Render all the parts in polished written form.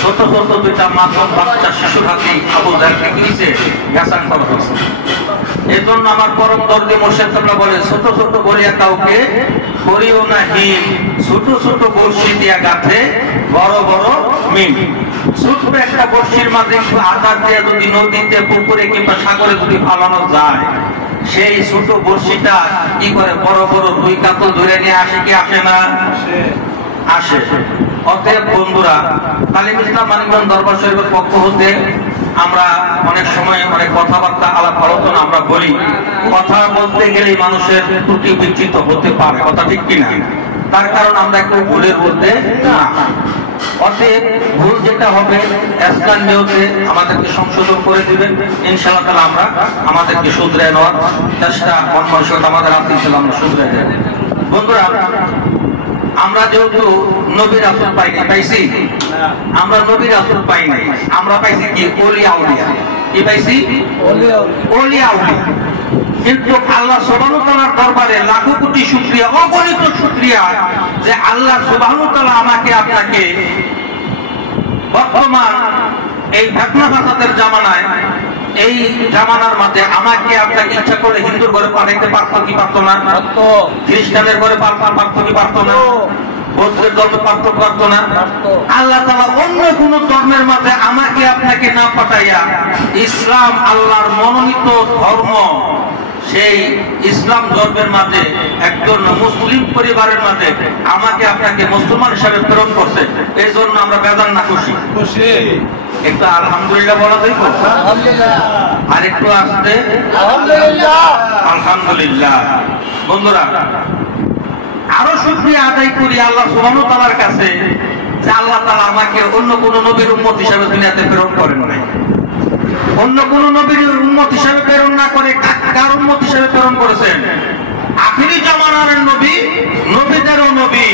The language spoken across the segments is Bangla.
ছোট ছোট দুইটা মাসুম বাচ্চা শিশু হাতি আবু জাহেলকে কিনেছে গাছান করা হয়েছে। এই জন্য আমার পরম দর্দি মোর্শেদ সাহেবরা বলে, ছোট ছোট বলিয়া কাউকে করিও না হিম, ছোট ছোট বর্ষি দিয়া গাছে বড় বড় মিম। ছোট্ট একটা বর্ষির মাঝে একটু আধার দিয়ে যদি নদীতে পুকুরে কিংবা সাগরে যদি ফালানো যায়, সেই ছোট বর্ষিটা কি করে বড় বড় রুই কাতল ধরে নিয়ে আসে কি আসে না? আসে। অতএব বন্ধুরা, তালিম ইসলাম মানিকগঞ্জ দরবার শরীফের পক্ষ হতে আমরা অনেক সময় অনেক কথাবার্তা আলাপ আলোচনা আমরা বলি। কথা বলতে গেলেই মানুষের ত্রুটি বিচ্যুত হতে পারে, কথা ঠিক কিনা? তার কারণ আমরা একটু ভুলের মধ্যে না। অতএব ভুল যেটা হবে আজকাল নিয়তে আমাদেরকে সংশোধন করে দিবেন ইনশাআল্লাহ। তাহলে আমরা আমাদেরকে শুধরে নেওয়ার চেষ্টা মন মানসিকতা আমাদের হাতে ছিল, আমরা শুধরে দেব। বন্ধুরা, আমরা যেহেতু নবী রাসূল পাইছি, আমরা নবী রাসূল পাই নাই, আমরা পাইছি কি ওলিয়া আউলিয়া। কি পাইছি? ওলিয়া আউলিয়া। কিন্তু আল্লাহ সুবহানাহু ওয়া তাআলার দরবারে লাখো কোটি শুকরিয়া, অগণিত শুকরিয়া যে আল্লাহ সুবহানাহু ওয়া তাআলা আমাকে আপনাকে বর্তমান এই ফিতনা ফাসাদের জামানায়, এই জামানার মধ্যে আমাকে আপনাকে ইচ্ছা করে হিন্দুর ঘরে পাঠাইতে পারতো কি পারতো না? খ্রিস্টানের ঘরে পারতো কি পারতো না? বৌদ্ধের ধর্মে পারতো না? আল্লাহ তাআলা অন্য কোন ধর্মের মধ্যে আমাকে আপনাকে না পাঠাইয়া ইসলাম আল্লাহর মনোনীত ধর্ম, সেই ইসলাম ধর্মের মাঝে একজন মুসলিম পরিবারের মাঝে আমাকে আপনাকে মুসলমান হিসাবে প্রেরণ করছে। এই জন্য আমরা বেজান না খুশি? একটু আলহামদুলিল্লাহ বলা যাইব? আর একটু আসতে আলহামদুলিল্লাহ। বন্ধুরা, আরো শুকরিয়া আদায় করি আল্লাহ সুবহানাহু ওয়া তাআলার কাছে যে আল্লাহ তাআলা আমাকে অন্য কোন নবীর উম্মত হিসাবে দুনিয়াতে প্রেরণ করেন নাই। অন্য কোন নবীর উম্মত হিসাবে প্রেরণ না করে কার উম্মত হিসাবে প্রেরণ করেছেন? আখিরি জামানার নবী, নবীদেরও নবী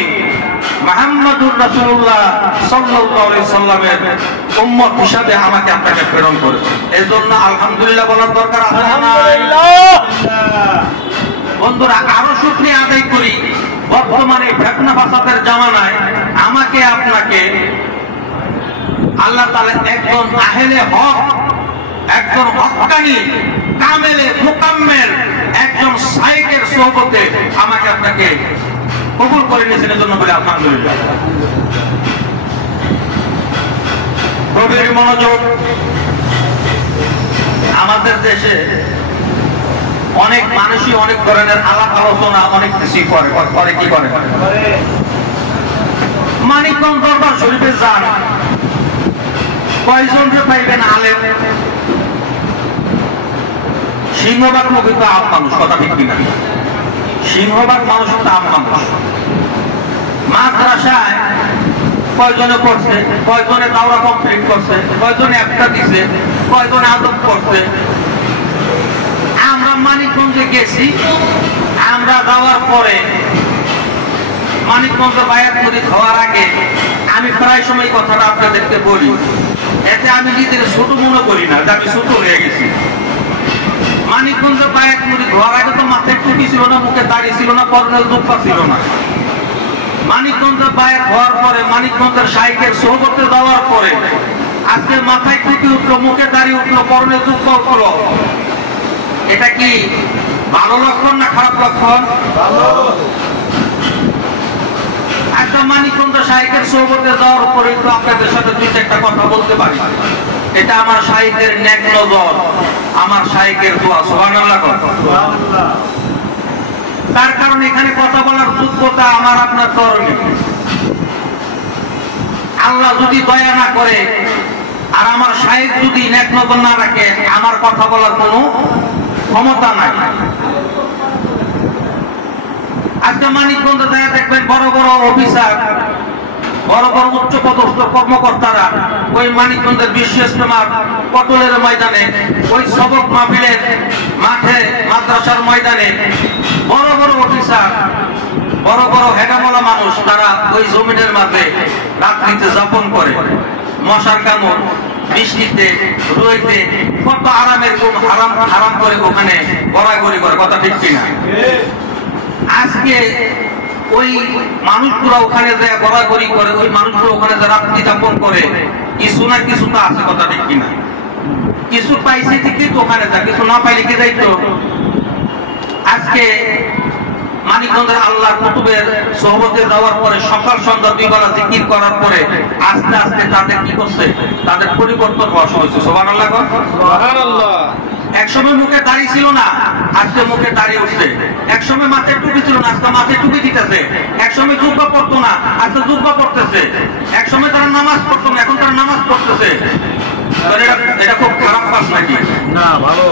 মুহাম্মদুর রাসূলুল্লাহ সাল্লাল্লাহু আলাইহি সাল্লামের উম্মত হিসাবে আমাকে আপনাকে প্রেরণ করেছেন। এজন্য আলহামদুলিল্লাহ বলার দরকার আছে না? বন্ধুরা, আরো শুকরিয়া আদায় করি বর্তমানে ফিতনা ফাসাদের জামানায় আমাকে আপনাকে আল্লাহ তাআলা একজন আহলে হক, একজন হক্কানি কামেলে মুকাম্মেল একজন শাইখের সোহবতে আমাকে আপনাকে কবুল করে নিয়েছেন। এজন্য বলে আলহামদুলিল্লাহ। গভীর মনোযোগ। আমাদের দেশে অনেক মানুষই অনেক ধরনের আলাপ আলোচনা অনেক কিছুই করে কি করে? মানিকগঞ্জ দরবার শরীফে যান, কয়জনকে পাইবেন আলেম? সিংহভাগ লোক কিন্তু আম মানুষ, কথা ঠিক কিনা? সিংহভাগ মানুষ কিন্তু আম মানুষ। মাদ্রাসায় কয়জনে পড়ছে, কয়জনে দাওরা কমপ্লিট করছে, কয়জনে একটা দিছে, কয়জনে আদব করছে। আমরা মানিকগঞ্জে গেছি, আমরা যাওয়ার পরে মানিকগঞ্জ বায়াত নদী খাওয়ার আগে আমি প্রায় সময় কথাটা আপনাদেরকে বলি, এতে আমি নিজের ছোট মনে করি না যে আমি ছোট হয়ে গেছি। মানিকগঞ্জ বায়াত নদী খাওয়ার আগে তো মাথায় টুপি ছিল না, মুখে দাড়ি ছিল না, পরনের দুপ্পা ছিল না। মানিকগঞ্জ বায়াত হওয়ার পরে, মানিকগঞ্জের শাইখের সোহবতে যাওয়ার পরে আজকে মাথায় টুপি উঠলো, মুখে দাড়ি উঠলো, পরনের দুপ্পা উঠলো। এটা কি ভালো লক্ষণ না খারাপ লক্ষণ? একটা মানিকগঞ্জ শাইখের সোহবতে যাওয়ার পরে তো আপনাদের সাথে দুই চারটা কথা বলতে পারি। এটা আমার শাইখের নেক নজর, আমার শাইখের দোয়া। সুবহানাল্লাহ। তার কারণ এখানে কথা বলার যোগ্যতা আমার আপনার তরণী। আল্লাহ যদি দয়া না করে আর আমার শাইখ যদি নেক নজর না রাখে, আমার কথা বলার কোনো ক্ষমতা নাই। আজকে মানিকগঞ্জে দেখা দেখবেন বড় বড় অফিসার, বড় বড় উচ্চ পদস্থ কর্মকর্তারা ওই মানিকগঞ্জের বিশ্ব ইজতেমার পটলের ময়দানে, ওই সবক মাহফিলের মাঠে, মাদ্রাসার ময়দানে বড় বড় অফিসার, বড় বড় হেডামলা মানুষ, তারা ওই জমিনের মাঝে রাত্রিতে যাপন করে। মশার কামড়, বৃষ্টিতে, রোদে কত আরামের হারাম করে ওখানে গড়াগড়ি করে, কথা ঠিক কিনা? আজকে ওই মানুষগুলো ওখানে যায় গড়াগড়ি করে, ওই মানুষগুলো ওখানে রাত্রি যাপন করে, কিছু না কিছু তো আছে, কথা ঠিক কিনা? কিছু পাইছে ঠিকই তো ওখানে যা, কিছু না পাইলে কি যাইতো? আজকে মানিকগঞ্জের আল্লাহর কুতুবের সোহবতে যাওয়ার পরে সকাল সন্ধ্যা 2 বেলা জিকির করার পরে আস্তে আস্তে তাদের কি করছে, তাদের পরিবর্তন হওয়া শুরু হয়েছে। সুবহানাল্লাহ, সুবহানাল্লাহ। একসময় মুখে দাড়ি ছিল না, আজকে মুখে দাড়ি উঠছে। একসময় মাথায় টুপি ছিল না, আজকে মাথায় টুপি দিতেছে। একসময় জুব্বা পড়তো না, আজকে জুব্বা পড়তেছে। একসময় তারা নামাজ পড়তো না, এখন তারা নামাজ পড়তেছে। এটা খুব খারাপ কাজ নাকি? না, ভালো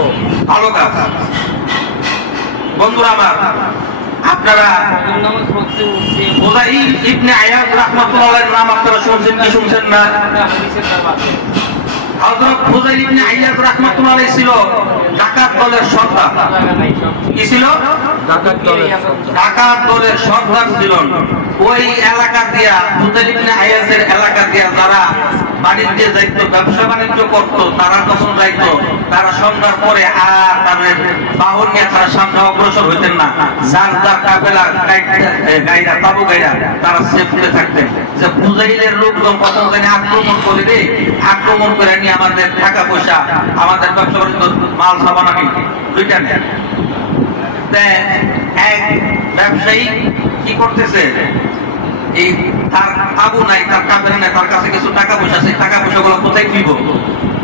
ভালো কাজ। বন্ধুরা আমার, আপনারা ফুযাইল ইবনে আয়াদ রাহমাতুল্লাহর নাম আপনারা শুনছেন কি শুনছেন না? হযরত ফুযাইল ইবনে আয়াদ রাহমাতুল্লাহ ছিল ডাকাত দলের সর্দার। কি ছিল? ডাকাত দলের সর্দার ছিলেন। ওই এলাকা দিয়া, ফুযাইল ইবনে আয়াদের এলাকা দিয়া যারা বাণিজ্যে যাইতো, ব্যবসা বাণিজ্য করতো, তারা তখন যাইতো। তারা সন্ধ্যার পরে আর তাদের বাহন নিয়ে তারা সামনে অগ্রসর হইতেন না। যার যার কাফেলা গাইরা, তাবু গাইরা তারা সেফে থাকতেন। যে ফুযাইলের লোকজন কখন জানি আক্রমণ করে রে, আক্রমণ করে নিয়ে আমাদের টাকা পয়সা, আমাদের ব্যবসা বাণিজ্য, মাল সামান আমি দুইটা নেয়। এক ব্যবসায়ী কি করতেছে, এই তার আবু নাই, তার কাফেলা নাই, তার কাছে কিছু টাকা পয়সা, সেই টাকা পয়সা গুলো কোথায় দিব?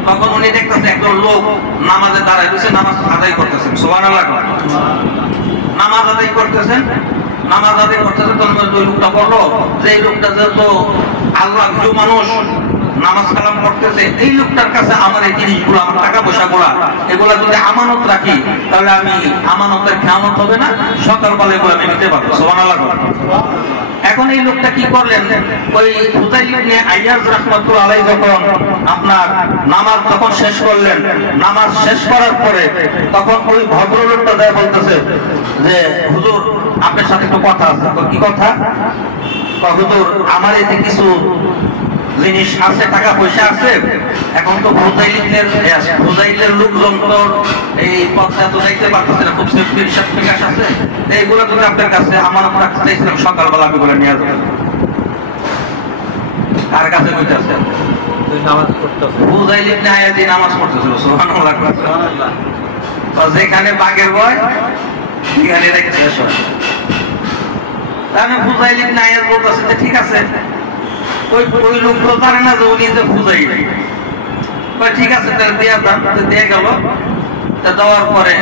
তখন উনি দেখতেছে একজন লোক নামাজে দাঁড়ায় রয়েছে, নামাজ আদায় করতেছেন। সুবহানাল্লাহ, নামাজ আদায় করতেছেন। নামাজ আদায় করতেছে, তখন ওই লোকটা বললো যে এই লোকটা যেহেতু আল্লাহ প্রিয় মানুষ, নামাজ কালাম করতেছে, এই লোকটার কাছে আমার এই জিনিসগুলো, আমার টাকা পয়সা গুলা, এগুলা যদি আমানত রাখি তাহলে আমি আমানতের খেয়ানত হবে না, সকালবেলা এগুলো আমি নিতে পারবো। সুবহানাল্লাহ। এখন এই লোকটা কি করলেন, ওই ফুযাইল ইবনে আয়াদ রাহমাতুল্লাহ আলাইহি যখন আপনার নামাজ তখন শেষ করলেন, নামাজ শেষ করার পরে তখন ওই ভদ্রলোকটা যায় বলতেছে যে হুজুর আপনার সাথে একটু কথা আছে। কি কথা? হুজুর আমার এতে কিছু জিনিস আছে, টাকা পয়সা আছে। এখন তো ফুযাইলের লোকজন তো এই পথটা তো দেখতে পারতেছে না, খুব সেফটির সার্টিফিকেট আছে। এইগুলো যদি আপনার কাছে আমানত রাখতে চাইছিলাম, সকালবেলা আমি বলে নিয়ে যাবো। কার কাছে কইতাছে? নামাজ পড়তেছে। ফুযাইল ইবনে আয়াদ নামাজ পড়তেছিল। সুবহানাল্লাহ। যেখানে বাঘের ভয় সেখানে দেখতে শেষ হয়। তাহলে ফুযাইল ইবনে আয়াদ বলতেছে যে ঠিক আছে, ওই লোক তো জানে না যে উনি যে ফুযাইল। ঠিক আছে, তাহলে দিয়ে যান। দিয়ে গেল। দেওয়ার পরে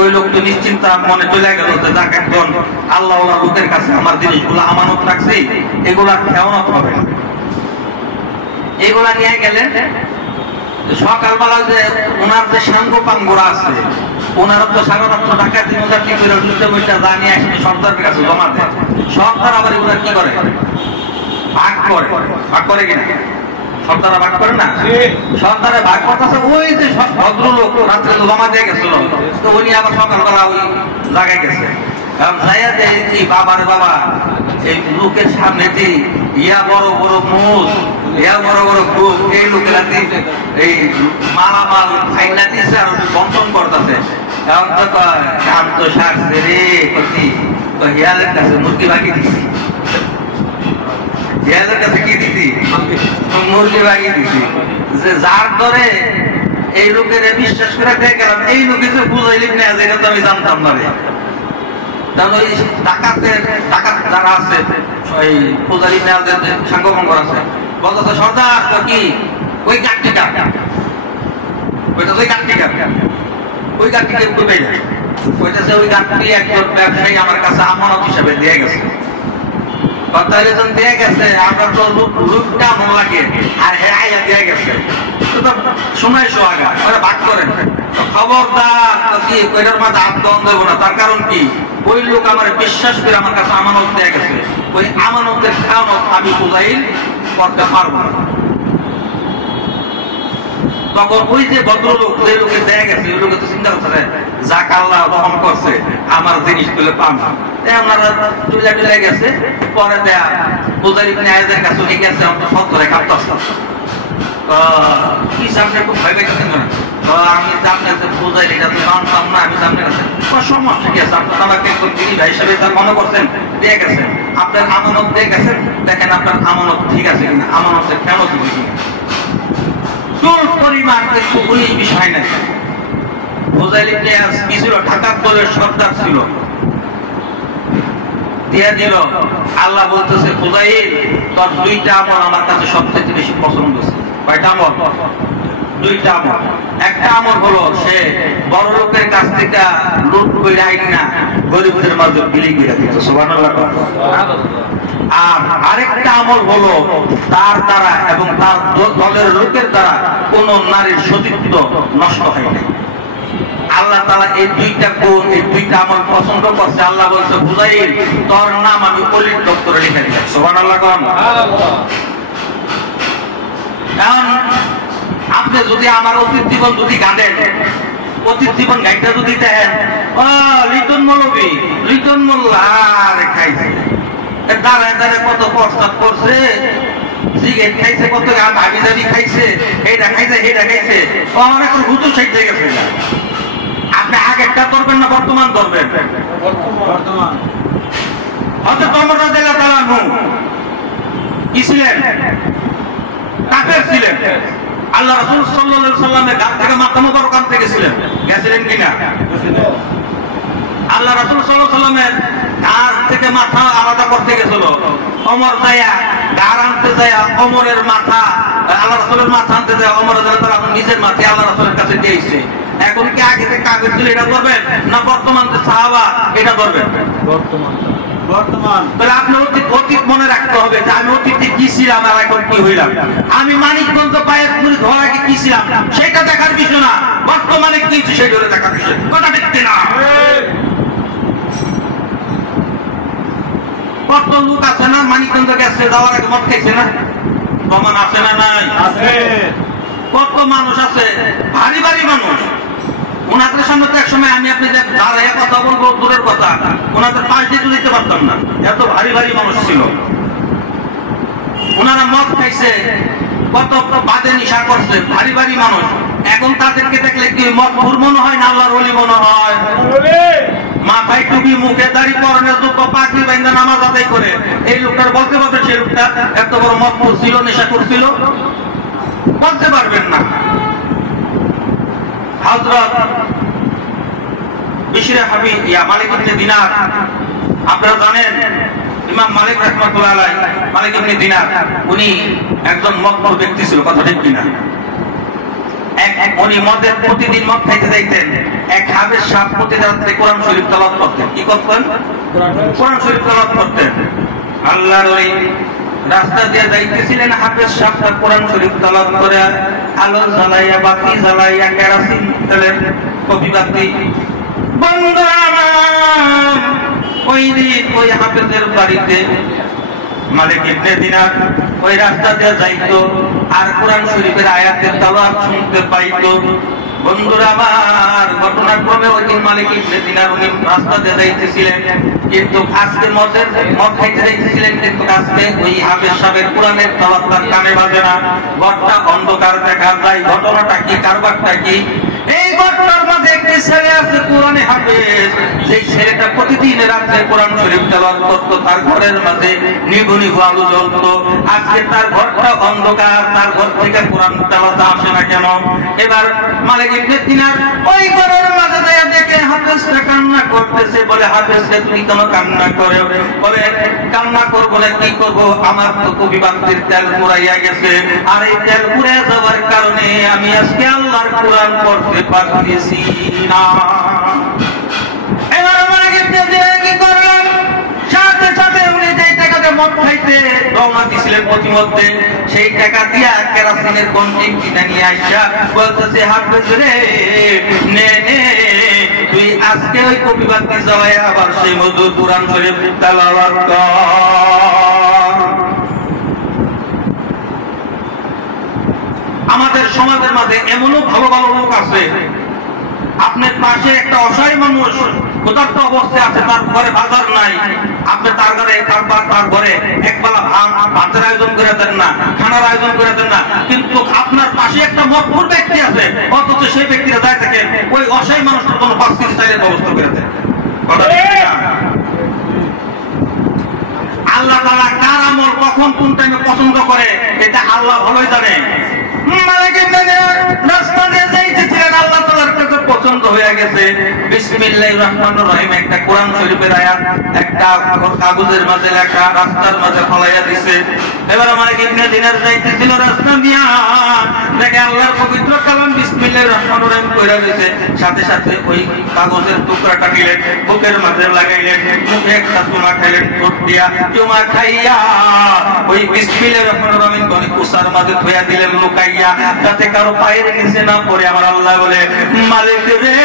ওই লোক তো নিশ্চিন্তা মনে চলে গেল যে যাক, একজন আল্লাহ লোকের কাছে আমার জিনিসগুলো আমানত রাখছি, এগুলা খেয়ানত হবে না। এগুলা নিয়ে গেলেন। সকালবেলা যে ওনার যে সাঙ্গ পাঙ্গুরা আছে, ওনারা তো সারা রাত্র ডাকাতি মোজাতি করে লুটে বইটা জানিয়ে আসলে সর্দারের কাছে জমা দেয়। সর্দার আবার এগুলা কি করে? ভাগ করে। ভাগ করে কিনা? সর্দারা ভাগ করে না? সর্দারে ভাগ করতেছে। ওই যে সব ভদ্রলোক রাত্রে তো জমা দিয়ে গেছিল, তো উনি আবার সকালবেলা ওই জায়গায় গেছে। কারণ যাইয়া দেয় বাবার বাবা, এই লোকের সামনে যে ইয়া বড় বড় মুখ, ইয়া বড় বড় বুক, এই লোকেরা এই মালামাল ফাইনা দিচ্ছে আর বন্টন করতেছে। এখন তো কাম তো সারছে রে, কতি তো হিয়ালের কাছে মুরগি বাকি দিচ্ছি। হিয়ালের কাছে কি দিছি? মুরগি বাকি দিছি। যে যার ধরে এই লোকের বিশ্বাস করে দিয়ে গেলাম, এই লোকে যে ফুযাইল ইবনে আয়াদ, এটা তো আমি জানতাম না রে। তাহলে ওই ডাকাত যারা আছে, ওই ফুযাইল ইবনে আয়াদের সাঙ্গভঙ্গ আছে, বলতেছে সর্দার তো কি ওই গাছটিকা, ওইটা ওই গাছটিকা, ওই গাছটিকে একটু পেয়ে যায়। ওইটাছে ওই গাছটি একজন ব্যবসায়ী আমার কাছে আমানত হিসাবে দিয়ে গেছে। তাহলে যখন দিয়ে গেছে, আমরা তো রূপটা মন লাগে, আর হ্যাঁ আইয়া দিয়ে গেছে, সময় সোহাগা ওরা ভাগ করেন। খবরদার কি ওইটার মাঝে হাত দেওয়া দেবো না। তার কারণ কি, ওই লোক আমার বিশ্বাস করে আমার কাছে আমানত দিয়ে গেছে, ওই আমানতের খেয়ানত আমি ফুযাইল করতে পারবো না। তখন ওই যে ভদ্রলোক, যে লোকে দেয়া গেছে, ওই লোকে তো চিন্তা করছে যাক আল্লাহ বহন করছে, আমার জিনিস তুলে পান। ওনারা তুলে তুলে গেছে। পরে দেয়া ফুযাইল ইবনে আয়াদের কাছে উনি গেছে, আমাকে সত্তরে কাঁপতেছে। কি সামনে খুব ভয় পেয়েছেন না? আমি সামনে ফুযাইল এটা তো জানতাম না, আমি সামনে গেছে সমস্যা কি আছে? আপনার আমাকে একজন দিদি ভাই হিসাবে তার মনে করছেন, দিয়ে গেছেন, আপনার আমানত দিয়ে গেছেন, দেখেন আপনার আমানত ঠিক আছে কিনা, আমানতের কেন দিবে কিনা। চুল পরিমাণ কিন্তু পুলিশ বিষয় নাই। ফুজাইল ইবনে ইয়াস কি ছিল? ঢাকার দলের সর্দার ছিল। দিয়া দিল। আল্লাহ বলতেছে ফুজাইল তোর দুইটা আমল আমার কাছে সবচেয়ে বেশি পছন্দ হয়েছে। কয়টা আমল? দুইটা আমল। একটা আমল হলো সে বড় লোকের কাছ থেকে লুট করে আইনা গরিবদের মাঝে বিলি করে দিত। সুবহানাল্লাহ। আর আরেকটা আমল হলো তার দ্বারা এবং তার দলের লোকের দ্বারা কোন নারীর সতীত্ব নষ্ট হয় না। আল্লাহ তাআলা এই দুইটা গুণ, এই দুইটা আমল পছন্দ করছে। আল্লাহ বলছে ফুজাইল তোর নাম আমি অলির দপ্তরে লিখে দিলাম। সুবহানাল্লাহ। কারণ আপনি যদি আমার অতীত জীবন যদি গাঁদেন, অতীত জীবন গাইটা যদি দেন, লিটন মৌলবী, লিটন মোল্লা আর খাইছে, দাঁড়ায় দাঁড়ায় কত প্রস্তাব করছে, সিগারেট খাইছে, কত ভাবি দাবি খাইছে, এইটা খাইছে, সেইটা খাইছে, অনেক হুজুর সাইড হয়ে গেছে। আপনি আগেরটা ধরবেন না বর্তমান ধরবেন? বর্তমান। হয়তো তোমরা রাদিয়াল্লাহু তাআলা আনহু কি ছিলেন? কাফের ছিলেন। আল্লাহ রাসূল সাল্লাল্লাহু আলাইহি ওয়াসাল্লামের গাল থেকে মাথা মোবারক আনতে গেছিলেন, গেছিলেন কিনা? আল্লাহ রাসূল সাল্লাল্লাহু আলাইহি ওয়াসাল্লামের গাল থেকে মাথা আলাদা করতে গেছিল। ওমর যায়া গাল আনতে যায়, ওমরের মাথা আল্লাহ রাসূলের মাথা আনতে যায়, ওমর রাদিয়াল্লাহু তাআলা নিজের মাথা আল্লাহ রাসূলের কাছে দিয়েছে। এখন কি আগে থেকে কাফের ছিল এটা করবেন না বর্তমান যে সাহাবা এটা করবেন? বর্তমান। বর্তমান। তাহলে আপনি অতীত মনে রাখতে হবে যে আমি অতীতে কি ছিলাম আর এখন কি হইলাম। আমি মানিকগঞ্জ পায়েরপুরি ধর আগে কি ছিলাম সেটা দেখার বিষয় না, বর্তমানে কি সেটা দেখার বিষয়। কথা দেখতে না কত লোক আছে না মানিকগঞ্জ গেছে, যাওয়ার আগে মদ খাইছে না? প্রমাণ আছে না? নাই আছে। কত মানুষ আছে ভারী ভারী মানুষ, ওনাদের সামনে তো এক সময় আমি আপনি দাঁড়ায় কথা বলবো দূরের কথা, ওনাদের পাশ দিয়ে দিতে পারতাম না, এত ভারী ভারী মানুষ ছিল। ওনারা মদ খাইছে, কত বাদে নিশা করছে, ভারী ভারী মানুষ। এখন তাদেরকে দেখলে কি মদপুর মনে হয় না আল্লাহর ওলি মনে হয়? মাথায় টুপি, মুখে দাড়ি, পরনের জুতো, পাগড়ি বাইন্ধা নামাজ আদায় করে এই লোকটার বলতে পারবে সে লোকটা এত বড় মদপুর ছিল, নেশা করছিল? বলতে পারবেন না। হযরত বিশরে হাবিব মালিক ইবনে দিনার, আপনারা জানেন ইমাম মালিক রাহমাতুল্লাহ আলাইহি, মালিক ইবনে দিনার উনি একজন মদখোর ব্যক্তি ছিল। কথা ঠিক কিনা? উনি মদের প্রতিদিন মদ খাইতে যাইতেন। এক হাফেজ সাহেব প্রতি রাত্রে কোরআন শরীফ তেলাওয়াত করতেন। কি করতেন? কোরআন শরীফ তেলাওয়াত করতেন। আল্লাহর ওই রাস্তা দিয়ে যাইতেছিলেন, হাফেজ সাহেব কোরআন শরীফ তেলাওয়াত করে আলো জ্বালাইয়া, বাতি জ্বালাইয়া, কেরোসিন তেলের কপি বাতি। বন্ধুরা আমার, ওই দিন ওই হাফেজের বাড়িতে মালিক ইবনে দিনার ওই রাস্তা দিয়ে যাইতো আর কোরআন শরীফের আয়াতের তেলাওয়াত শুনতে পাইতো। বন্ধুরা আমার, ঘটনাক্রমে ওই দিন মালিক ইবনে দিনার উনি রাস্তা দিয়ে যাইতেছিলেন, কিন্তু আজকে মদ খাইতে যাইতেছিলেন, কিন্তু আজকে ওই হাফেজ সাহেবের কোরআনের তেলাওয়াত তার কানে বাজে না। ঘরটা অন্ধকার দেখা যায়। ঘটনাটা কি? কারবারটা কি? এই ঘটনার মধ্যে একটি ছেলে আছে কোরআনে হাফেজ, সেই ছেলেটা প্রতিদিন রাতে কোরআন শরীফ তেলাওয়াত করতো, তার ঘরের মাঝে নিভু নিভু আলো জ্বলতো। আজকে তার ঘরটা অন্ধকার, তার ঘর থেকে কোরআন তেলাওয়াত আসে না কেন? এবার মালিক ইবনে দিনার ওই ঘরের মাঝে যায়, দেখে হাফেজটা কান্না করতেছে। বলে হাফেজকে তুমি কেন কান্না করে? বলে কান্না করবো না, কি করবো, আমার তো কবি বাক্তির তেল পুরাইয়া গেছে, আর এই তেল পুড়ে যাওয়ার কারণে আমি আজকে আল্লাহর কোরআন পড়তে পারতেছি না। এবার মালিক ইবনে দিনার কি করলেন? সাথে সাথে উনি যে টাকাতে মদ খাইতে রওনা দিছিলেন প্রতিমধ্যে, সেই টাকা দিয়া কেরোসিনের কন্টিন কিনে নিয়ে আইসা বলতেছে, হাফেজ রে নে নে, তুই আজকে ওই কপি বাতি জ্বালায় আবার সেই মধুর কোরআন শরীফ তেলাওয়াত কর। আমাদের সমাজের মাঝে এমনও ভালো ভালো লোক আছে, আপনার পাশে একটা অসহায় মানুষ ক্ষুধার্ত অবস্থায় আছে, তার ঘরে বাজার নাই, আপনি তার ঘরে তার ঘরে একবেলা ভাতের আয়োজন করে দেন না, খানার আয়োজন করে দেন না, কিন্তু আপনার পাশে একটা মজবুর ব্যক্তি আছে, অথচ সেই ব্যক্তিরা যায় থাকে ওই অসহায় মানুষটার কোনো 5 কেজি চাইলের ব্যবস্থা করে দেন। আল্লাহ তাআলা কার আমল কখন কোন টাইমে পছন্দ করে এটা আল্লাহ ভালোই জানে। মালিক ইবনে দিনার রাস্তা দিয়ে যাইতেছিলেন, আল্লাহ তাআলার কাছে পছন্দ হয়ে গেছে বিসমিল্লাহির রহমানির রহিম একটা কোরআন শরীফের আয়াত একটা কাগজের মাঝে লেখা রাস্তার মাঝে ফলাইয়া দিছে। এবার মালিক ইবনে দিনার যাইতেছিল রাস্তা দিয়া, দেখে আল্লাহর পবিত্র কালাম বিসমিল্লাহির রহমানির রহিম কইরা দিয়েছে, সাথে সাথে ওই কাগজের টুকরাটা নিলেন, বুকের মাঝে লাগাইলেন, মুখে একটা চুমা খাইলেন, ঠোঁট দিয়া চুমা খাইয়া ওই বিসমিল্লাহির রহমানির রহিম করে কুসার মাঝে ধুইয়া দিলেন লুকাইয়া, যাতে কারো পায়ের নিচে না পড়ে। আমার আল্লাহ বলে, মালিক রে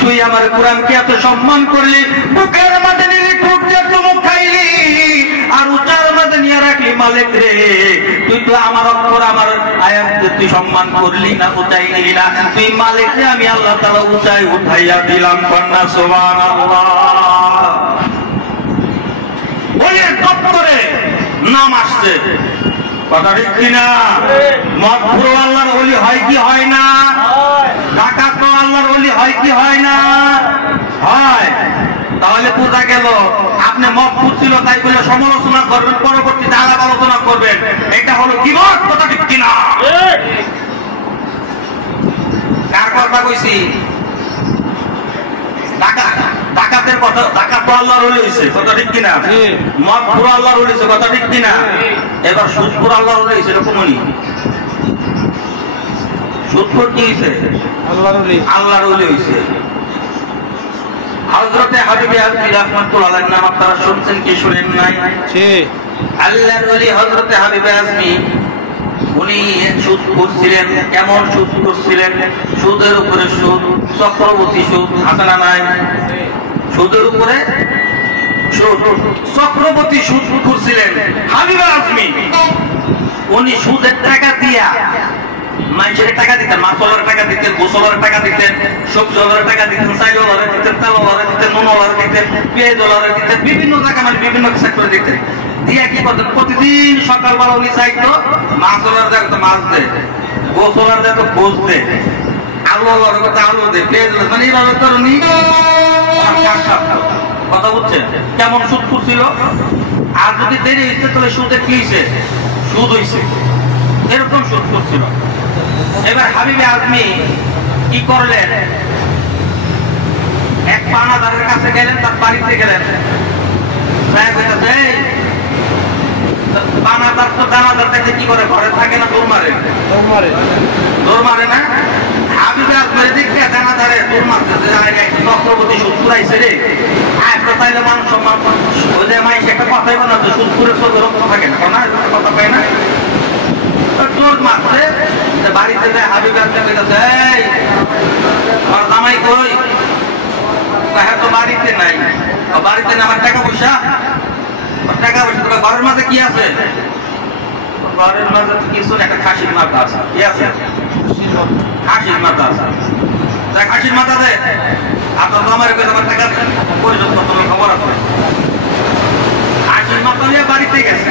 তুই আমার কোরআনকে এত সম্মান করলি, বুকের মাঝে নিলি, ঠোঁট দিয়ে চুমুক খাইলি, আর উচার মাঝে নিয়ে রাখলি। মালিক রে তুই তো আমার অক্ষর আমার আয়াতকে তুই সম্মান করলি না, উচাই নিলি না। তুই মালিক রে আমি আল্লাহ তাআলা উচাই উঠাইয়া দিলাম। কন্যা সুবহানাল্লাহ। ওই দপ্তরে নাম আসছে, কথা ঠিক কিনা? মদপুর আল্লাহর ওলি হয় কি হয় না? ডাকাত আল্লাহর ওলি হয় কি হয় না? হয়। তাহলে বোঝা গেল আপনি মদপুর ছিল তাই বলে সমালোচনা করবেন, পরবর্তীতে আলাপ আলোচনা করবেন, এটা হলো গীবত। কথা ঠিক কিনা? কার কথা কইছি? ডাকাতের কথা। ডাকাত তো আল্লাহর ওলি হইছে, কথা ঠিক কিনা? মদপুর আল্লাহর ওলি হইছে, কথা ঠিক কিনা? এবার সুদপুর আল্লাহর ওলি হইছে, এরকমই। সুদপুর কি হইছে? আল্লাহর ওলি। আল্লাহর ওলি হইছে। হযরতে হাবিবে আজমি রাহমাতুল্লাহ আলাইহির নাম আপনারা শুনছেন কি শুনেন নাই? আল্লাহর ওলি হযরতে হাবিবে আজমি, উনি সুদ করছিলেন। কেমন সুদ করছিলেন? সুদের উপরে সুদ, চক্রবর্তী সুদ, আছে না নাই? সুদের উপরে সুদ, চক্রবর্তী সুদ করছিলেন হাবিবে আজমি। উনি সুদের টাকা দিয়া মানুষের টাকা দিতেন, মাছওয়ালার টাকা দিতেন, গোসলের টাকা দিতেন, সবজিওয়ালার টাকা দিতেন, চাইওয়ালার দিতেন, তেলওয়ালার দিতেন, নুনওয়ালার দিতেন, পেঁয়াজওয়ালার দিতেন, বিভিন্ন জায়গা মানে বিভিন্ন সেক্টরে দিতেন। দিয়া কি করতেন? প্রতিদিন সকালবেলা উনি চাইতো মাছওয়ালার জায়গাতে মাছ দেয়, গোসলার জায়গাতে গোস দেয়, আলুওয়ালার জায়গাতে আলু দেয়, পেঁয়াজওয়ালার মানে এইভাবে তো উনি কথা বুঝছেন কেমন সুদ করছিল। আর যদি দেরি হয়েছে তাহলে সুদের কি হয়েছে? সুদ হয়েছে, এরকম সুদ করছিল। এবার হাবিবে আজমি কি করলেন? এক পানাদারের কাছে গেলেন, তার বাড়িতে গেলেন। পানাদার তো দানাদার দেখে কি করে? ঘরে থাকে না, দৌড় মারে। দৌড় মারে না? হাবিবে আজমির দিকে দানাদারে দৌড় মারতেছে, চক্রবর্তী সুদ পুরাইছে রে। তাইলে মানুষ সম্মান, ওই যে মাইস একটা কথাই বলা, সুদ পুরে চোখে রক্ত থাকে না, কথা পায় না। জোর মারছে, বাড়িতে যায় হাবিব আমার জামাই কই? হ্যাঁ তো বাড়িতে নাই। বাড়িতে না আমার টাকা পয়সা? টাকা পয়সা ঘরের মাঝে কি আছে? ঘরের মাঝে কিছু একটা খাসির মাথা আছে। কি আছে? খাসির মাথা আছে। খাসির মাথা দেয় আপনার জামাই কই আমার টাকা পরিশোধ করতে হবে, খবর আছে। খাসির মাথা নিয়ে বাড়িতে গেছে।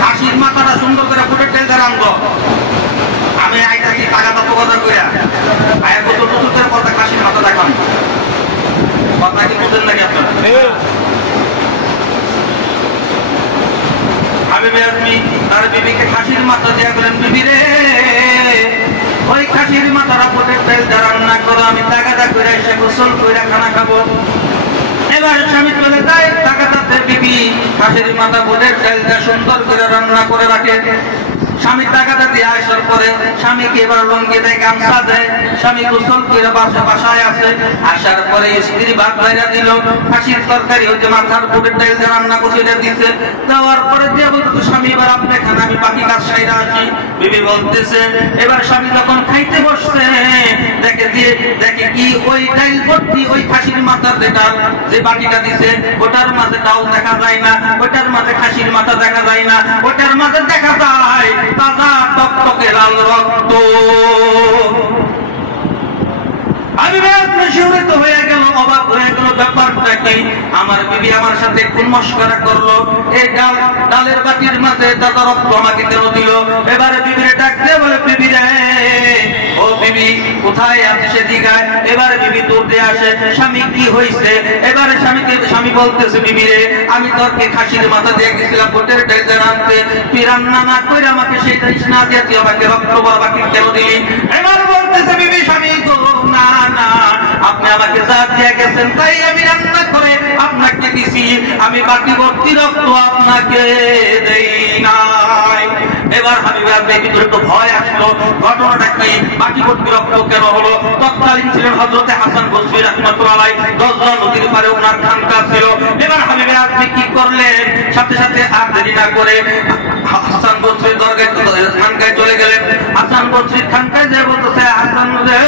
খাসির মাথাটা সুন্দর করে ফুটে তেল দিয়ে রাখবো। আমি আইতাছি টাকা তত কথা কইয়া আয়ের বছর করে কথা খাসির মাথা দেখান। কথা কি বুঝেন নাকি আপনারা? হাবিবে আজমি তার বিবিকে খাসির মাথা দিয়া বলেন, বিবি রে ওই খাসির মাথাটা ফুটে তেল দিয়ে রান্না করো, আমি টাকাটা করে এসে গোসল কইরা খানা খাবো। এবার স্বামী চলে যায়, টাকাটাতে বিবি খাসির মাথা ফুটে তেল দিয়ে সুন্দর করে রান্না করে রাখে। স্বামী টাকাটা দিয়ে আসার পরে স্বামীকে এবার লঙ্গি দেয়, গামছা দেয়। স্বামী গোসল করে বাসায় আসে। আসার পরে স্ত্রী ভাত বাইরা দিল, খাসির তরকারি হচ্ছে মাথার ফুটের ডাল দিয়ে রান্না করে দিচ্ছে। দেওয়ার পরে দিয়ে বলতো, স্বামী এবার আপনি খান, আমি বাকি কাজ সাইরা আসি। বিবি বলতেছে, এবার স্বামী যখন খাইতে বসছে দেখে কি ওই ডাল ভর্তি ওই খাসির মাথার যে বাটিটা দিছে ওটার মাঝে ডাল দেখা যায় না, ওটার মাঝে খাসির মাথা দেখা যায় না, ওটার মাঝে দেখা যায় তাজা টকটকে লাল রক্ত। আমি শিহরিত হয়ে গেল, অবাক হয়ে গেল, ব্যাপারটা কি? আমার বিবি আমার সাথে খুব মশকরা করলো। এই ডালের বাটির মাঝে তাজা রক্ত আমাকে কেন দিল? এবারে বিবিরে ডাক দিয়ে বলে, বিবি রে ও বিবি কোথায় আছে সেদিকায়। এবারে বিবি দৌড় দিয়ে আসে, স্বামী কি হয়েছে? এবারে স্বামী বলতেছে, বিবি রে আমি তোরকে খাসির মাথা দিয়ে গেছিলাম ভোটের ডেকে আনতে, তুই রান্না না করে আমাকে সেই জিনিস না দিয়ে তুই আমাকে রক্ত বাবাকে কেন দিলি? এবার বলতেছে বিবি স্বামী তো না না, আপনি আমাকে যা দিয়ে গেছেন তাই আমি রান্না করে আপনাকে দিছি, আমি বাকি ভর্তি রক্ত আপনাকে দেই নাই। এবার হাবিবার ভিতরে তো ভয় আসলো, ঘটনাটা কি, বাকি ভর্তি রক্ত কেন হলো? তৎকালীন ছিলেন হযরতে হাসান বসরি রাহমাতুল্লাহ আলাইহি, গজরা নদীর পারে ওনার খানকা ছিল। এবার হাবিবের আপনি কি করলেন? সাথে সাথে আর দেরি না করে হাসান বসরির দরগায় খানকায় চলে গেলেন। হাসান বসরির খানকায় যে বলতেছে, হাসান রে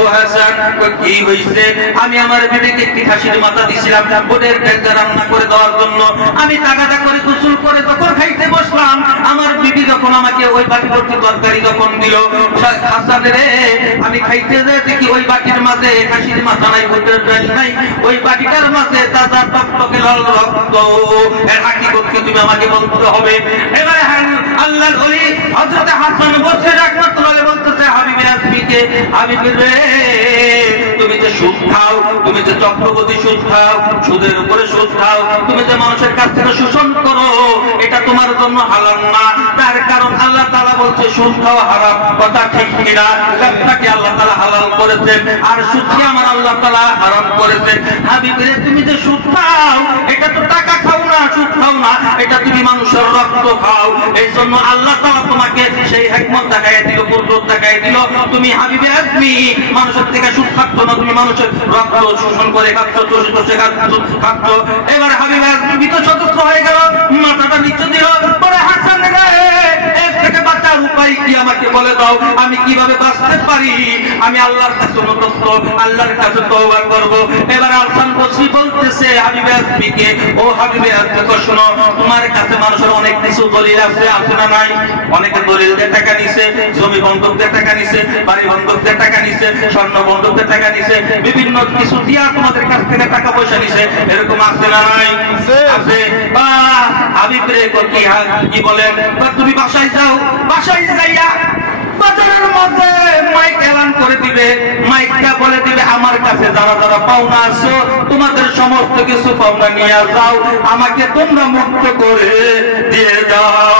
ও হাসান কি হইছে? আমি আমার বিবিকে একটি খাসির মাথা দিছিলাম ভোটের ডেকে রান্না করে দেওয়ার জন্য, আমি তাগাদা করে গোসল করে যখন খাইতে বসলাম, আমার বিবি যখন আমাকে ওই বাটি ভর্তি তরকারি যখন দিল, হাসান রে আমি খাইতে যেয়ে দেখি ওই বাটির মাঝে খাসির মাথা নাই, ভোটের ডাল নাই, ওই বাটিটার মাঝে তাজা টকটকে লাল রক্ত। এর হাকিকত তুমি আমাকে বলতে হবে। এবারে আল্লাহর ওলি হযরত হাসান বসরি রাহমাতুল্লাহ আলাইহি বলতেছে, হাবিবে আসমিকে, হাবিবে রে তুমি যে সুদ খাও, তুমি যে চক্রবর্তী সুদ খাও, সুদের উপরে সুদ খাও, তুমি যে মানুষের কাছ থেকে শোষণ করো, এটা তোমার জন্য হালাল না। তার কারণ আল্লাহ তাআলা বলছে সুদ খাওয়া হারাম, কথা ঠিক কিনা? ব্যবসাকে আল্লাহ তাআলা হালাল করেছেন আর সুদকে আমার আল্লাহ তাআলা হারাম করেছেন। হাবিবে রে তুমি যে সুদ খাও, এটা তো টাকা খাও না, সুদ খাও না, এটা তুমি মানুষের রক্ত খাও। এই জন্য আল্লাহ তাআলা তোমাকে সেই হিকমত দেখায় দিল, কুদরত দেখায় দিল, তুমি হাবিবে আজমি মানুষের থেকে সুদ খাচ্ছ না, তুমি মানুষের রক্ত শোষণ করে খাচ্ছ, চষে খাচ্ছ। এবার হাবিবে আজমি ভীত সতর্ক হয়ে গেল, মাথাটা নিচে দিল, পরে হাসান রে এর থেকে বাঁচার উপায় কি আমাকে বলে দাও, আমি কিভাবে বাঁচতে পারি? আমি আল্লাহর কাছে অনুতপ্ত, আল্লাহর কাছে তওবা করব। এবার হাসান বসরি বলতেছে হাবিবে আজমিকে, ও হাবিবে আজমি শোনো, তোমার কাছে মানুষের অনেক কিছু দলিল আছে, আছে না নাই? অনেকে দলিল দিয়ে টাকা নিছে, জমি বন্ধক দিয়ে টাকা নিছে, বাড়ি বন্ধক দিয়ে টাকা নিছে, স্বর্ণ বন্ধক দিয়ে টাকা নিছে, বিভিন্ন কিছু দিয়া তোমাদের কাছ থেকে টাকা পয়সা নিছে, এরকম আছে না নাই? আছে। হাবিব রে কি বলেন? তুমি বাসায় যাও, বাসায় যাইয়া বাজারের মধ্যে মাইক এলান করে দিবে, মাইকটা বলে দিবে আমার কাছে যারা যারা পাওনা আছো তোমাদের সমস্ত কিছু পাওনা নিয়ে যাও, আমাকে তোমরা মুক্ত করে দিয়ে দাও।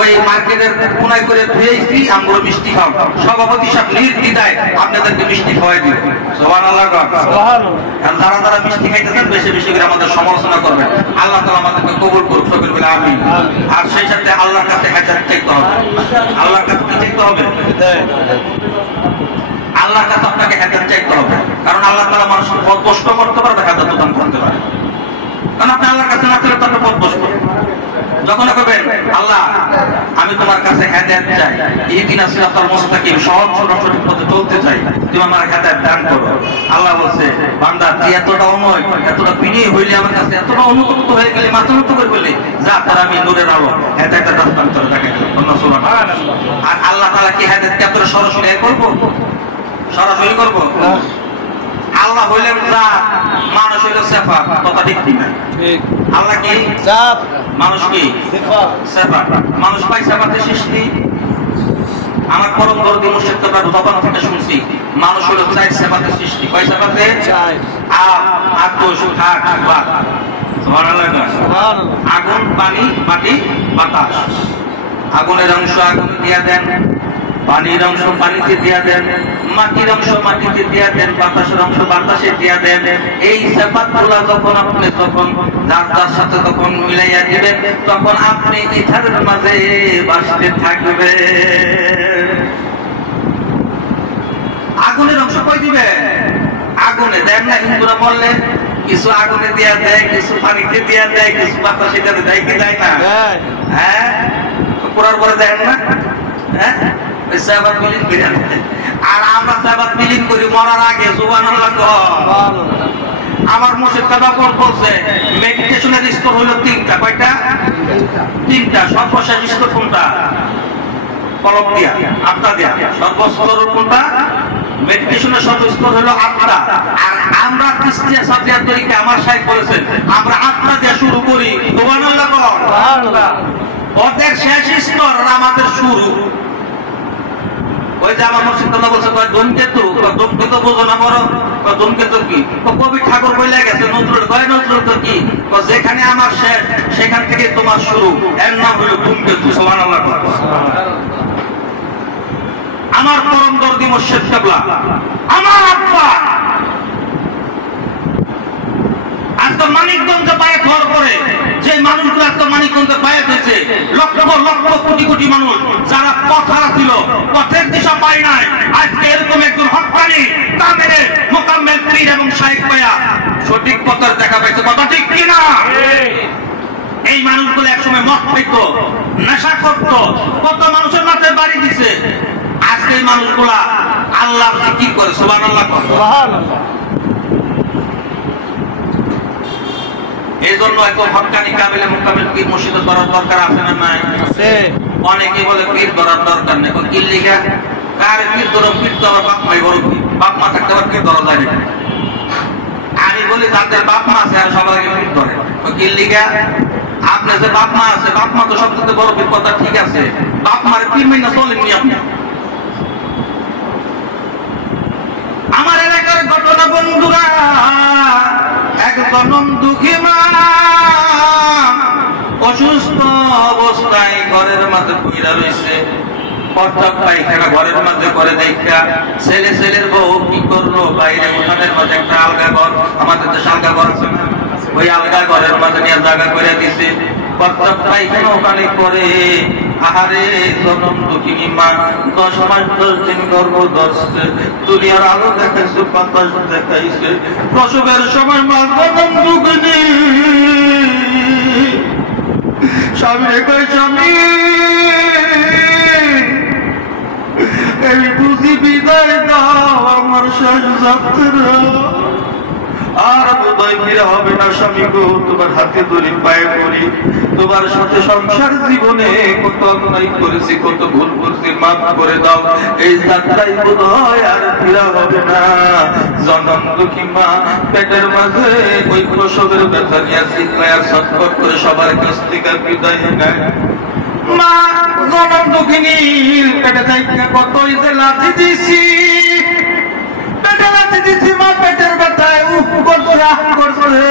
ওই মার্কেটের কোনায় করে ধুয়েছি, আমরা মিষ্টি খাও, সভাপতি সব নির্দ্বিধায় আপনাদেরকে মিষ্টি খাওয়াই দিব। সুবহানাল্লাহ। যারা যারা মিষ্টি খাইতেছেন বেশি বেশি করে আমাদের সমালোচনা করবেন, আল্লাহ তাআলা আমাদেরকে কবুল করুক, সকল বলে আমিন। আর সেই সাথে আল্লাহর কাছে হেদায়েত চাইতে হবে। আল্লাহর কাছে কি চাইতে হবে? আল্লাহর কাছে আপনাকে হেদায়েত চাইতে হবে, কারণ আল্লাহ তাআলা মানুষকে পথ কষ্ট করতে পারবে, হেদায়েত দান করতে পারে। কারণ আপনি আল্লাহর কাছে না চাইলে তো আপনি পথ কষ্ট যখন করবেন, আল্লাহ আমি তোমার কাছে হেদায়েত চাই, ইহদিনাস সিরাতাল মুস্তাকিম, সহজ সঠিক পথে চলতে চাই, তুমি আমার হেদায়েত দান করো। আল্লাহ বলছে, বান্দা তুই এতটা অনয়, এতটা বিনয়ী হইলে আমার কাছে, এতটা অনুতপ্ত হয়ে গেলে, মাথা নত করে বললে, যা তার আমি নূরের আলো হেদায়েতের রাস্তা আমি তোরে দেখাই দেব। সুবহানাল্লাহ। আর আল্লাহ তাআলা কি হেদায়েতকে এত সরাসরি করব? সরাসরি করব? আল্লাহ হইলেন জাত, মানুষ হইল সিফাত, কথা ঠিক কিনা? ঠিক। আল্লাহ কি জাত, মানুষ কি সিফাত। সিফাত, মানুষ পাই সিফাতের সৃষ্টি। আমার পরম দরদি মুর্শিদ তার জবান থেকে শুনছি, মানুষ হইল চাই সিফাতের সৃষ্টি। কয় সিফাতে? চাই। আকাশ, খাক, বাত। সুবহানাল্লাহ। সুবহানাল্লাহ। আগুন, পানি, মাটি, বাতাস। আগুনের অংশ আগুন দিয়া দেন, পানির অংশ পানিতে দিয়া দেন, মাটির অংশ মাটিতে দিয়া দেন, বাতাসের অংশ বাতাসে দিয়া দেন। এই সিফাতগুলো যখন আপনি যার সাথে তখন মিলাইয়া দিবেন, তখন আপনি ইথারের মাঝে বাসতে থাকবেন। আগুনের অংশ কই দিবেন? আগুনে দেন না, হিন্দুরা বললে কিছু আগুনে দিয়া দেয়, কিছু পানিতে দিয়া দেয়, কিছু বাতাসে দেয়, কি দেয় না? হ্যাঁ, পুরার পরে দেন না? হ্যাঁ, আর আমরা সাহাবাত বিলীন করি মরার আগে। সুবহানাল্লাহ। আমার মুর্শিদ কাবা বলছে মেডিটেশনের স্তর হলো তিনটা। কয়টা? তিনটা। সর্বশেষ স্তর কোনটা? কলম দিয়া, আত্মা দিয়া। সর্বস্তর কোনটা? মেডিটেশনের সর্বস্তর হলো আত্মা। আর আমরা ক্রিশ্চিয়ান সাবজেক্ট তরিকে আমার শাইখ বলেছেন আমরা আত্মা দিয়ে শুরু করি। সুবহানাল্লাহ। সুবহানাল্লাহ। ওদের শেষ স্তর আমাদের শুরু। ওই যে আমার মুর্শিদুল্লাহ বলছে ধূমকেতু, ধূমকেতু বোঝো না বড়, ধূমকেতু কি? কবি ঠাকুর বইলে গেছে নজরুল, নজরুল তো কি? যেখানে আমার শেষ সেখান থেকে তোমার শুরু, এর নাম হলো ধূমকেতু। সুবহানাল্লাহ। আমার পরম দর্দি মুর্শিদ কেবলা, আমার আব্বা আজকে মানিকগঞ্জে বায়াত হওয়ার পরে যে মানুষগুলো আজকে মানিকগঞ্জে বায়াত হয়েছে, লক্ষ লক্ষ কোটি কোটি মানুষ যারা পথহারা ছিল, পথের দিশা পায় নাই, আজকে এরকম একজন হক্কানি কামেলে মোকাম্মেল পীর এবং শাইখ পায়া সঠিক পথের দেখা পাইছে। কথা ঠিক কিনা? এই মানুষগুলো একসময় মদ খাইত, নেশা করত, কত মানুষের মাথায় বাড়ি দিছে। আজকে এই মানুষগুলা আল্লাহর জিকির করে। সুবহানাল্লাহ। এই জন্য এত হক্কানি কাবিলে মোকাবিল পীর মুর্শিদ ধরার দরকার আছে না নাই? অনেকে বলে পীর ধরার দরকার নেই। কি লিখা কার পীর ধরো? পীর ধরা বাপ মাই বড়, বাপ মা থাকতে আবার পীর ধরা যায় না। আমি বলি যাদের বাপ মা আছে আর সবার আগে পীর ধরে। কি লিখা? আপনার যে বাপ মা আছে, বাপ মা তো সবচেয়ে বড় পীর, কথা ঠিক আছে, বাপ মার পীর মেনে চলেননি আপনি। আমার এলাকার ঘটনা বন্ধুরা, এক জনম দুঃখী মা অসুস্থ অবস্থায় ঘরের মাঝে পইড়া রয়েছে। প্রস্তাব পায়খানা ঘরের মাঝে করে দেখা ছেলের বউ কি করলো, বাইরে উঠানের মাঝে একটা আলগা ঘর, আমাদের দেশে আলগা ঘর আছে না, ওই আলগা ঘরের মাঝে নিয়ে জায়গা করে দিছে। প্রস্তাব পায়খানা ওখানে করে। আহারে জনম দুঃখিনী মা, 10 মাস 10 দিন গর্ভ ধরছে, দুনিয়ার আলো দেখাইছে, বাতাস দেখাইছে। প্রসবের সময় মা জনম দুঃখিনী স্বামীরে কই, স্বামী এই বুঝি বিদায় দাও আমার শেষ যাত্রা, আর বোধহয় ফিরে হবে না স্বামী গো, তোমার হাতে ধরি পায়ে পড়ি, তোমার সাথে সংসার জীবনে কত অন্যায় করেছি, কত ভুল করছি, মাফ করে দাও, এই যাত্রায় বোধহয় আর ফিরা হবে না। জনম দুঃখী মা পেটের মাঝে ওই প্রসবের ব্যথা নিয়ে চিৎকার ছটফট করে সবার কাছ থেকে বিদায় নেয়। মা জনম দুঃখিনীর পেটে থেকে কতই যে লাথি দিছি, পেটে লাথি দিছি, মা পেটের ব্যথায় উফ করছে।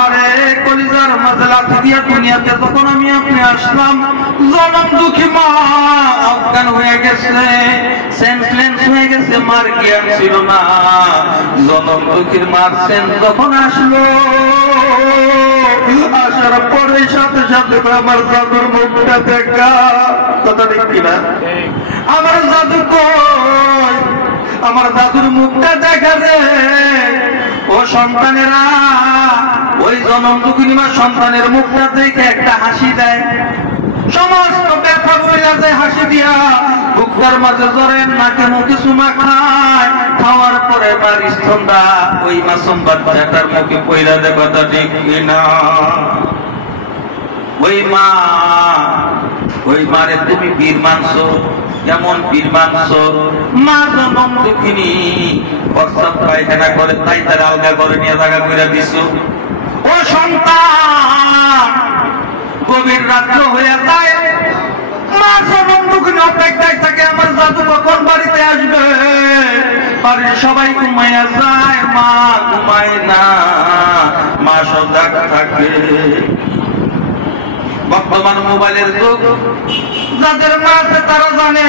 আরে কলিজার মাঝে লাথি দিয়া দুনিয়াতে যখন আমি আপনি আসলাম, জনম দুঃখী মা অজ্ঞান হয়ে গেছে, সেন্সলেন্স হয়ে গেছে, মার জ্ঞান ছিল না। জনম দুঃখীর মার সেন্স যখন আসলো, আসার পরে সাথে সাথে আমার জাদুর মুখটা দেখা। কথা ঠিক কিনা? আমার জাদু কই? আমার জাদুর মুখটা দেখা রে। ও সন্তানেরা, ওই জনম দুঃখিনী মা সন্তানের মুখটা দেখে একটা হাসি দেয়, সমস্ত ব্যথা বইলা যায় হাসি দিয়া। বুকটার মাঝে জ্বরের নাকে মুখে চুমা খায়, খাওয়ার পরে মার স্তনটা ওই মাসুম বাচ্চাটার মুখে পইলা দেয়। কথা ঠিক কিনা? ওই মা, ওই মারে তুমি বীর মানছো, কেমন বীর মানছো? মা জনম দুঃখিনী প্রস্তাব পায়খানা করে, তাই তার আলগা করে নিয়ে জায়গা করে দিছো। ও সন্তান, গভীর রাত্র হয়ে যায়, মা জনম দুঃখিনী অপেক্ষায় থাকে আমার জাদু কখন বাড়িতে আসবে। বাড়ির সবাই ঘুমাইয়া যায়, মা ঘুমায় না, মা সজাগ থাকে। বর্তমান মোবাইলের যুগ, যাদের মা আছে তারা জানে,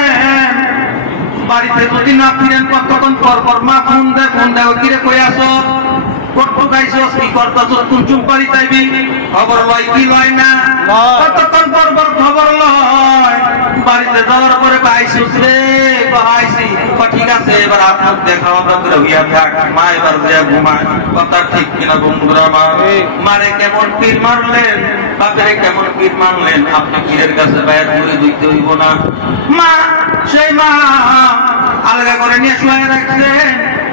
বাড়িতে যদি না ফিরেন কতক্ষণ পর পর মা ফোন দেয়, কিরে কই আছো, কত গাইছস, কি করতেছস, কোন চুম্পারি চাইবি, খবর লয় কি লয় না, কতক্ষণ পর পর খবর লয়। বাড়িতে যাওয়ার পরে আইসুস রে, আইসি, ঠিক আছে, এবার আপনার দেখা করে হইয়া থাক, মা এবার যে ঘুমায়। কথা ঠিক কিনা বন্ধুরা? মারে কেমন পীর মারলেন, বাপেরে কেমন পীর মারলেন, আপনি পীরের কাছে বাইরে ঘুরে দিতে হইব না। মা, সেই মা আলগা করে নিয়ে শুয়ে রাখছেন,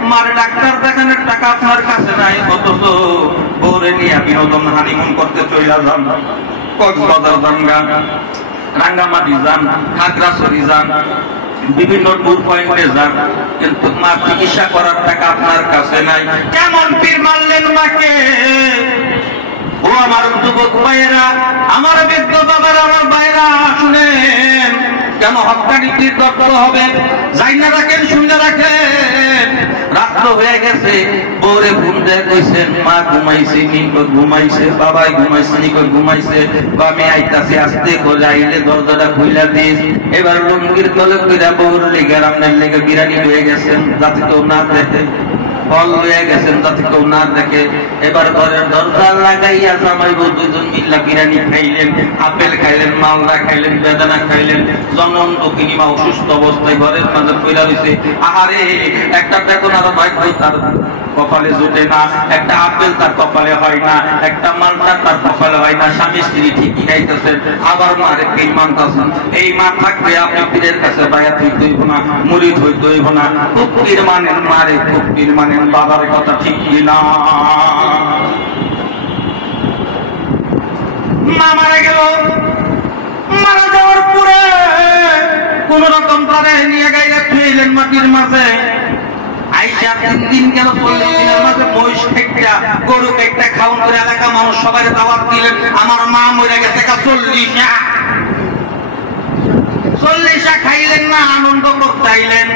মার ডাক্তার দেখানোর টাকা আপনার কাছে নাই, অথচ বউরে নিয়ে বিনোদন হানিমুন করতে চইলা যান, কক্সবাজার যান, রাঙ্গামাটি যান, খাগড়াছড়ি যান, বিভিন্ন ট্যুর পয়েন্টে যান, কিন্তু মা চিকিৎসা করার টাকা আপনার কাছে নাই। কেমন পীর মারলেন মাকে? ও আমার যুবক ভাইয়েরা, আমার বৃদ্ধ বাবার, আমার ভাইয়েরা শুনেন, কেমন কেন হক্কানি পীর দরকার হবে? যাই না রাখেন, শুনে রাখেন। রাত্র হয়ে গেছে, বউরে ঘুম দেয় কইছেন, মা ঘুমাইছে নি? ঘুমাইছে। বাবাই ঘুমাইছে নি? ঘুমাইছে। আমি আইতাছি, আস্তে করে আইলে দরজাটা খুইলা দিস। এবার লুঙ্গির তলে কইরা বউর লেগে রান্নার লেগে বিরিয়ানি হয়ে গেছেন, যাতে কেউ না দেখে। ফল হয়ে গেছেন, যাতে কেউ না দেখে। এবার ঘরের দরজা লাগাইয়া জামাই বউ দুজন মিল্লা বিরিয়ানি খাইলেন, আপেল খাইলেন, মালদা খাইলেন, বেদানা খাইলেন। জনম দক্ষিণী মা অসুস্থ অবস্থায় ঘরের মাঝে পইরা রইছে। আহারে, একটা বেদনার ভাগ্য তার কপালে জুটে না, একটা আপেল তার কপালে হয় না, একটা মালটা তার কপালে হয় না। স্বামী স্ত্রী ঠিকই খাইতেছেন, আবার মারে পীর মানতেছেন। এই মা থাকবে আপনি পীরের কাছে বায়াত হইতে হইব না, মুরিদ হইতে হইব না। খুব পীর মানেন মারে, খুব পীর মানেন বাবার কথা, ঠিক কিনা? মা মারা গেল। মারা যাওয়ার পরে কোন রকম তারে নিয়ে গাইয়া থুইলেন মাটির মাঝে। আইসা 3 দিন গেল, 40 দিনের মাঝে মহিষ একটা, গরু একটা খাওয়ান করে এলাকা মানুষ সবাই দাওয়াত দিলেন। আমার মা মরে গেছে 40 খাইলেন না, আনন্দ করতে আইলেন।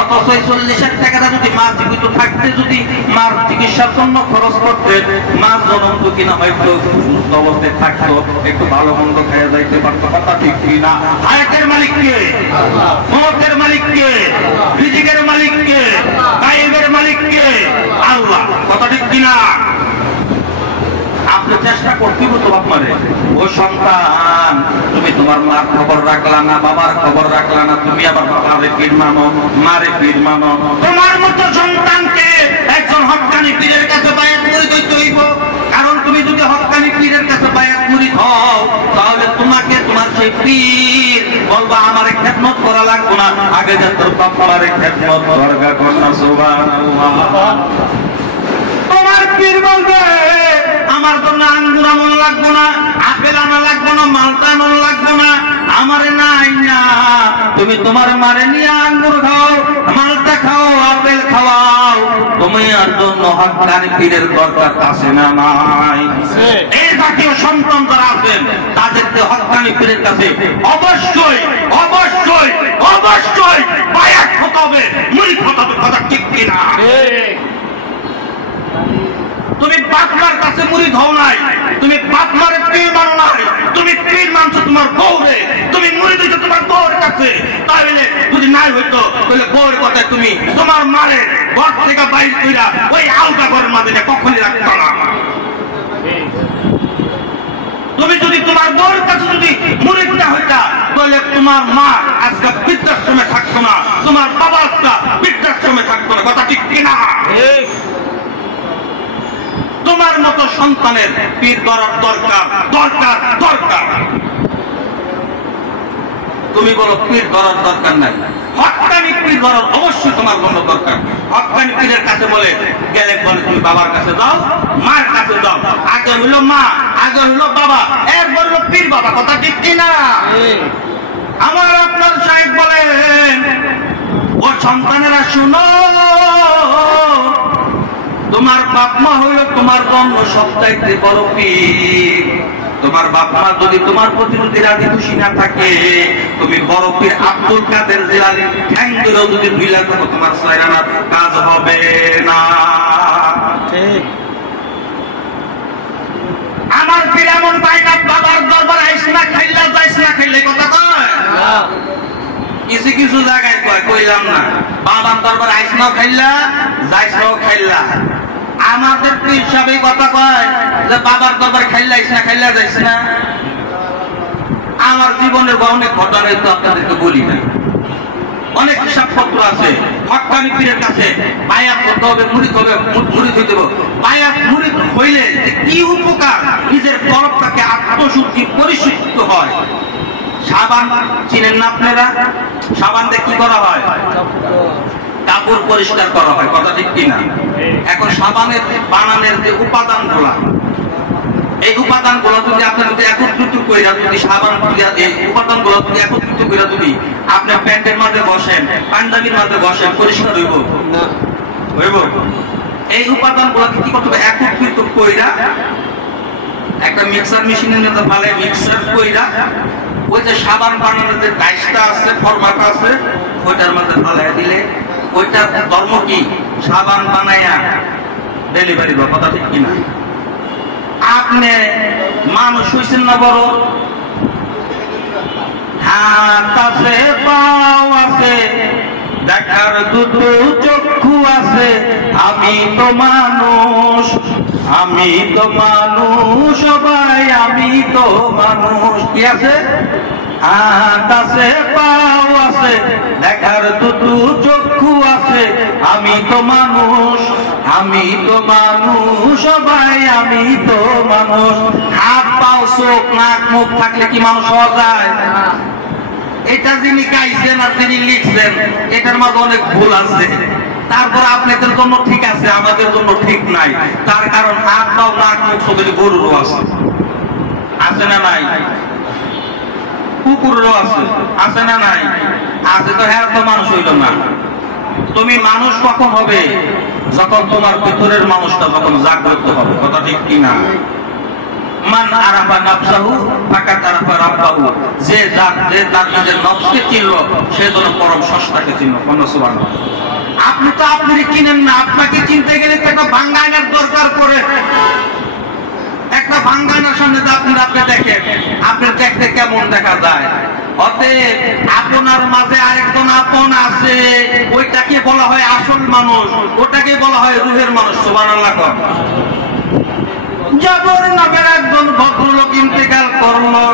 অথচ 40 টাকাটা যদি মা জীবিত থাকতে যদি মার চিকিৎসার জন্য খরচ করতেন, মা জনম দুঃখী না হয়তো সুস্থ অবস্থায় থাকতো, একটু ভালো মন্দ খেয়ে যাইতে পারতো। কথা ঠিক কিনা? হায়াতের মালিক কে? মওতের মালিক কে? রিজিকের মালিক কে? গায়েবের মালিক কে? আল্লাহ। কথা ঠিক কিনা? আপনি চেষ্টা করতেই তো বাপ মারে, ও সন্তান তুমি তোমার মার খবর রাখলা না, বাবার খবর রাখলা না, তুমি আবার বাবারে পীর মানো, মারে পীর মানো। তোমার মতো সন্তানকে একজন হক্কানি পীরের কাছে বায়াত করে দিতে হইব। কারণ তুমি যদি হক্কানি পীরের কাছে বায়াত মুরিদ হও, তাহলে তোমাকে তোমার সেই পীর বলবা আমারে খেদমত করা লাগবে না, আগে যে তোর বাবারে খেদমত করগা করনা। সুবহানাল্লাহ। তোমার পীর বলবে আমার জন্য আঙ্গুর আমল লাগবো না, আপেল আনা লাগবো না, মালটা আনা লাগবো না, আমারে নাই না। তুমি তোমার মারে নিয়ে আঙ্গুর খাও, মালটা খাও, আপেল খাওয়াও। তুমি আর জন্য হক্কানি পীরের দরকার আছে না নাই? এই জাতীয় সন্তান যারা আছেন তাদেরকে হক্কানি পীরের কাছে অবশ্যই অবশ্যই অবশ্যই বায়াত হতে হবে, মুরিদ হতে হবে। কথা ঠিক কিনা? তুমি বাপমার কাছে মুরিদ হও নাই, তুমি বাপমারে পীর মানো নাই, তুমি পীর মানছো তোমার বউরে, তুমি মুরিদ হইছো তোমার বউর কাছে। তাহলে যদি নাই হইতো তাহলে বউর কথায় তুমি তোমার মারে ঘর থেকে বাইর কইরা ওই আলগা ঘরের মাঝে কখনই রাখতো না। তুমি যদি তোমার বউর কাছে যদি মুরিদ না হইতা, তাহলে তোমার মা আজকে বৃদ্ধাশ্রমে থাকতো না, তোমার বাবা আজকে বৃদ্ধাশ্রমে থাকতো না। কথা ঠিক কিনা? তোমার মতো সন্তানের পীর করার দরকার দরকার দরকার। তুমি বলো পীর করার দরকার নাই, হক্কানি পীর করার অবশ্যই তোমার বন্ধ দরকার। হক্কানি পীরের কাছে বলে গেলে বলে তুমি বাবার কাছে যাও, মার কাছে যাও। আগে হইলো মা, আগে হইলো বাবা, এরপর হলো পীর বাবা। কথা ঠিক কিনা? আমার আপনার সাহেব বলেন, ও সন্তানেরা শুনো, তোমার বাপ মা হইল তোমার জন্য সবচাইতে বড় পীর। তোমার বাপ মা যদি তোমার প্রতি যদি রাজি খুশি না থাকে, তুমি বড় পীর আব্দুল কাদের জিলানী ঠ্যাং ধরেও যদি ভুইলা থাকো, তোমার সায়রানার কাজ হবে না। আমার পীর এমন পাই না, বাবার দরবার আইস না খাইলা যাইস না খাইলে কথা কয়। কিছু কিছু জায়গায় কয়, কইলাম না, বাবার দরবার আইস নাও খাইলা যাইস নাও খাইলা। আমাদের পীর সবই কথা কয় যে বাবার দরবার খাইলা আইস না খাইলা যাইস না। আমার জীবনের অনেক ঘটনাই তো আপনাদেরকে বলি না, অনেক হিসাবপত্র আছে। হক্কানি পীরের কাছে বায়াত করতে হবে, মুরিদ হবে, মুরিদ হইতে হবে। বায়াত মুরিদ হইলে কি উপকার, নিজের তরফটাকে আত্মশুদ্ধি পরিশুদ্ধ হয়। সাবান চিনেন না আপনারা? সাবান দিয়ে কি করা হয়? কাপড় পরিষ্কার করা হয়। কথা ঠিক কিনা? এখন সাবানের বানানের যে উপাদান গুলা, এই উপাদান গুলো যদি আপনার যদি একত্রিত কইরা যদি সাবান এই উপাদান গুলো যদি একত্রিত কইরা যদি আপনি প্যান্টের মধ্যে বসেন, পাঞ্জাবির মধ্যে বসেন, পরিষ্কার হইব না? হইব। এই উপাদান গুলোকে কি করতে হবে? একত্রিত কইরা একটা মিক্সার মেশিনের মধ্যে ভালো মিক্সার কইরা ওই যে সাবান বানানোর যে ডাইসটা আছে, ফরমাটা আছে, ওইটার মধ্যে ঢালাই দিলে ওইটা ধর্ম কি? সাবান বানাইয়া ডেলিভারি বা কথা ঠিক কিনা? আপনি মানুষ হইছেন না বড়, হাত আছে, পাও আছে, দেখার দুটো চক্ষু আছে, আমি তো মানুষ, আমি তো মানুষ, সবাই আমি তো মানুষ। কি আছে? হাত আছে, পাও আছে, দেখার দুটো চক্ষু আছে, আমি তো মানুষ, আমি তো মানুষ, সবাই আমি তো মানুষ। হাত পাও চোখ নাক মুখ থাকলে কি মানুষ হওয়া যায়? এটা যিনি গাইছেন আর যিনি লিখছেন এটার মাঝে অনেক ভুল আছে। তারপর আপনাদের জন্য ঠিক আছে, আমাদের জন্য ঠিক নাই। তার কারণ হাত পাও নাক মুখ চোখে গরুরও আছে, আছে না নাই? কুকুরেরও আছে, আছে না নাই? আছে তো, হ্যাঁ তো মানুষ হইল না। তুমি মানুষ কখন হবে? যখন তোমার ভিতরের মানুষটা যখন জাগ্রত হবে। কথা ঠিক কিনা? মান আরাফা নাফসাহু ফাকাত আরাফা রাব্বাহু। যে তার নিজের নফসকে চিনল সে যেন পরম স্রষ্টাকে চিনল। সুবহানাল্লাহ। আপনি তো আপনারই চিনেন না, আপনাকে চিনতে গেলে তো একটা ভাঙ্গা আয়নার দরকার পড়ে। একটা ভাঙ্গা আয়নার সামনে তো আপনি দেখেন আপনার দেখতে কেমন দেখা যায়। অতএব আপনার মাঝে আরেকজন আপন আছে, ওইটাকে বলা হয় আসল মানুষ, ওটাকে বলা হয় রূহের মানুষ। সুবহানাল্লাহ। জাবর নামের একজন ভদ্রলোক ইন্তেকাল করলো।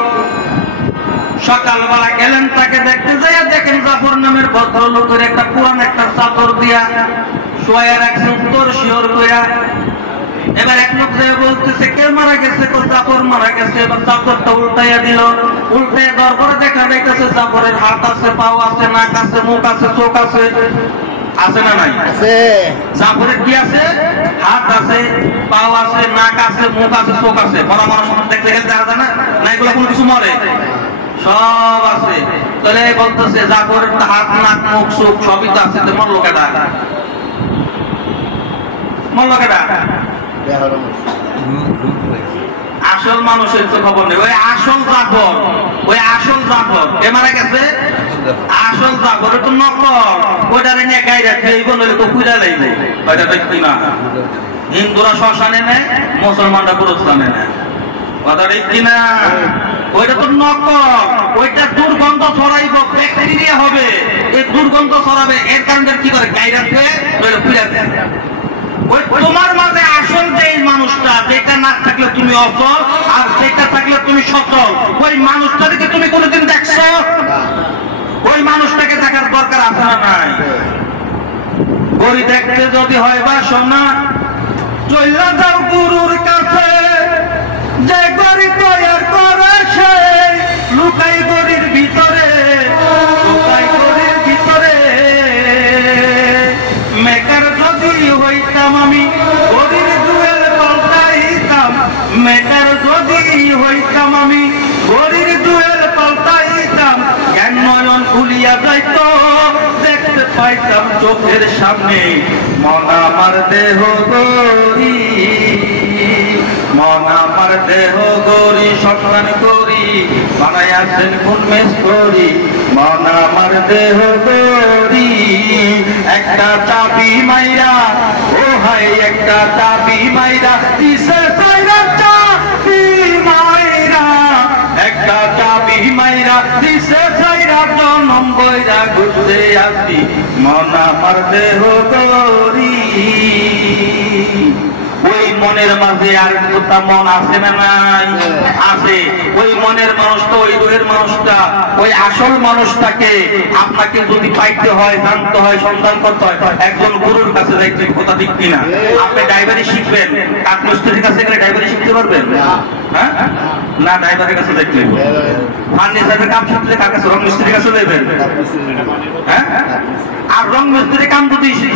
সকালবেলা গেলেন তাকে দেখতে যাইয়া দেখেন জাফর নামের ভদ্রলোকের একটা পুরান একটা চাদর দিয়া শোয়া রাখছে উত্তর শিওর কইরা। এবার এক লোক যে বলতেছে কে মারা গেছে? জাফর মারা গেছে। এবার চাদরটা উল্টাইয়া দিল। উল্টাইয়া দেওয়ার পরে দেখা যাইতেছে জাফরের হাত আছে, পাও আছে, নাক আছে, মুখ আছে, চোখ আছে। আছে না নাই? আছে। জাফরের কি আছে? হাত আছে, পাও আছে, নাক আছে, মুখ আছে, চোখ আছে। মরা মানুষ দেখতে গেলে দেখা যায় না? না এগুলো কোনো কিছু মরে? সব আছে। তাহলে বলতেছে জাফরের হাত, নাক, মুখ, চোখ সবই তো আছে। মরলো কেডা? মরলো কেডা? আসল মানুষের তো খবর নেই। ওই আসল জাফর, ওই আসল জাফর এ মারা গেছে। আসল জাফর তো নকল, ওইটারে নিয়ে গাইরা খেইব, নইলে তো কুইরা লাইব। ওইটা দেখি না, হিন্দুরা শ্মশানে নেয়, মুসলমানরা গুরুস্থানে নেয়। কথা ঠিক কিনা? ওইটা তো নকল, ওইটা দুর্গন্ধ ছড়াইব, ব্যাকটেরিয়া হবে, এই দুর্গন্ধ ছড়াবে। এর কারণে কি করে গাইরা খেয়ে নইলে কুইরা দেয়। তোমার মাঝে আসল যে মানুষটা, যেটা না থাকলে তুমি অচল, আর যেটা থাকলে তুমি সচল, ওই মানুষটাকে তুমি কোনোদিন দেখছো? ওই মানুষটাকে দেখার দরকার আছে না নাই? গড়ি দেখতে যদি হয় বা সোনা, চইলা যাও গুরুর কাছে। যে গড়ি তৈরি করে সে লুকাই গড়ির ভিতরে, লুকাই গড়ির ভিতরে। মেকার যদি হইতাম আমি গড়ির দুয়েল পাল্টাইতাম, মেকার যদি হইতাম আমি গড়ির দুয়েল পাল্টাইতাম। জ্ঞান নয়ন খুলিয়া যাইত, দেখতে পাইতাম চোখের সামনে মন আমার দেহ গড়ি, মন আমার দেহ গড়ি সন্তান করি বানাইয়াছেন কোন মেস করি। মন আমার দেহ গড়ি একটা চাবি মাইরা, ও হাই একটা চাবি মাইরা, দিছে চাইরা চাবি মাইরা, একটা চাবি মাইরা, দিছে চাইরা জনম বইরা ঘুরতে আসি। মন আমার দেহ গড়ি। ওই মনের মাঝে আর একটা মন আছে না নাই? আছে। ওই মনের মানুষটা, ওই রূহের মানুষটা, ওই আসল মানুষটাকে আপনাকে যদি পাইতে হয়, জানতে হয়, সন্ধান করতে হয়, একজন গুরুর কাছে যাইতে। কথা ঠিক কিনা? আপনি ড্রাইভারি শিখবেন, কাঠমিস্ত্রির কাছে গেলে ড্রাইভারি শিখতে পারবেন? হ্যাঁ না, ড্রাইভারের কাছে দেখলে। ফার্নিচারের কাম শিখলে কার কাছে? রং মিস্ত্রির কাছে দেবেন। হ্যাঁ, আর রং মিস্ত্রির কাম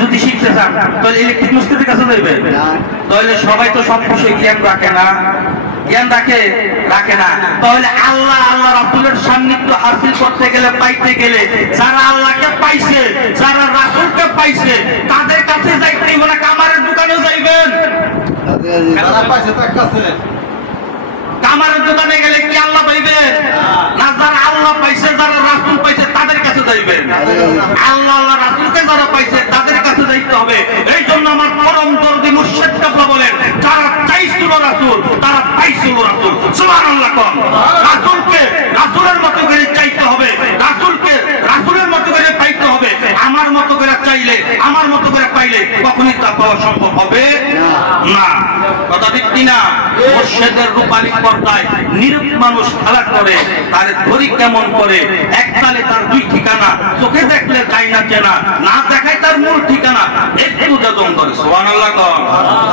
যদি শিখতে চান তাহলে ইলেকট্রিক মিস্ত্রির কাছে দেবেন। তাহলে সবাই তো সব বিষয়ে জ্ঞান রাখে না, জ্ঞান রাখে না। তাহলে আল্লাহ, আল্লাহ রাসূলের সান্নিধ্য হাসিল করতে গেলে, পাইতে গেলে, যারা আল্লাহকে পাইছে, যারা রাসূলকে পাইছে, তাদের কাছে যাইতে মানে কামারের দোকানেও যাইবেন। কামারের দোকানে গেলে কি আল্লাহ পাইবেন না? যারা আল্লাহ আল্লাহ আল্লাহ রাসূলকে যারা পাইছে তাদের কাছে যাইতে হবে। এই জন্য আমার পরম দরদি মুর্শিদ কাবলা বলেন, যারা চাইছিল রাসূল তারা পাইছিল রাসূল। সুবহানাল্লাহ। রাসূলকে রাসূলের মতো করে চাইতে হবে, রাসূলকে রাসূলের মতো করে পাইতে হবে। আমার মতো করে চাইলে, আমার মতো করে পাইলে কখনোই তা পাওয়া সম্ভব হবে না। কথা ঠিক কিনা? মুর্শিদের রূপালী পর্দায় নিরূপ মানুষ খেলা করে, তার ধরি কেমন করে, এককালে তার দুই ঠিকানা, চোখে দেখলে চাই না চেনা, না দেখায় তার মূল ঠিকানা, একটু যোজন করে। সুবহানাল্লাহ।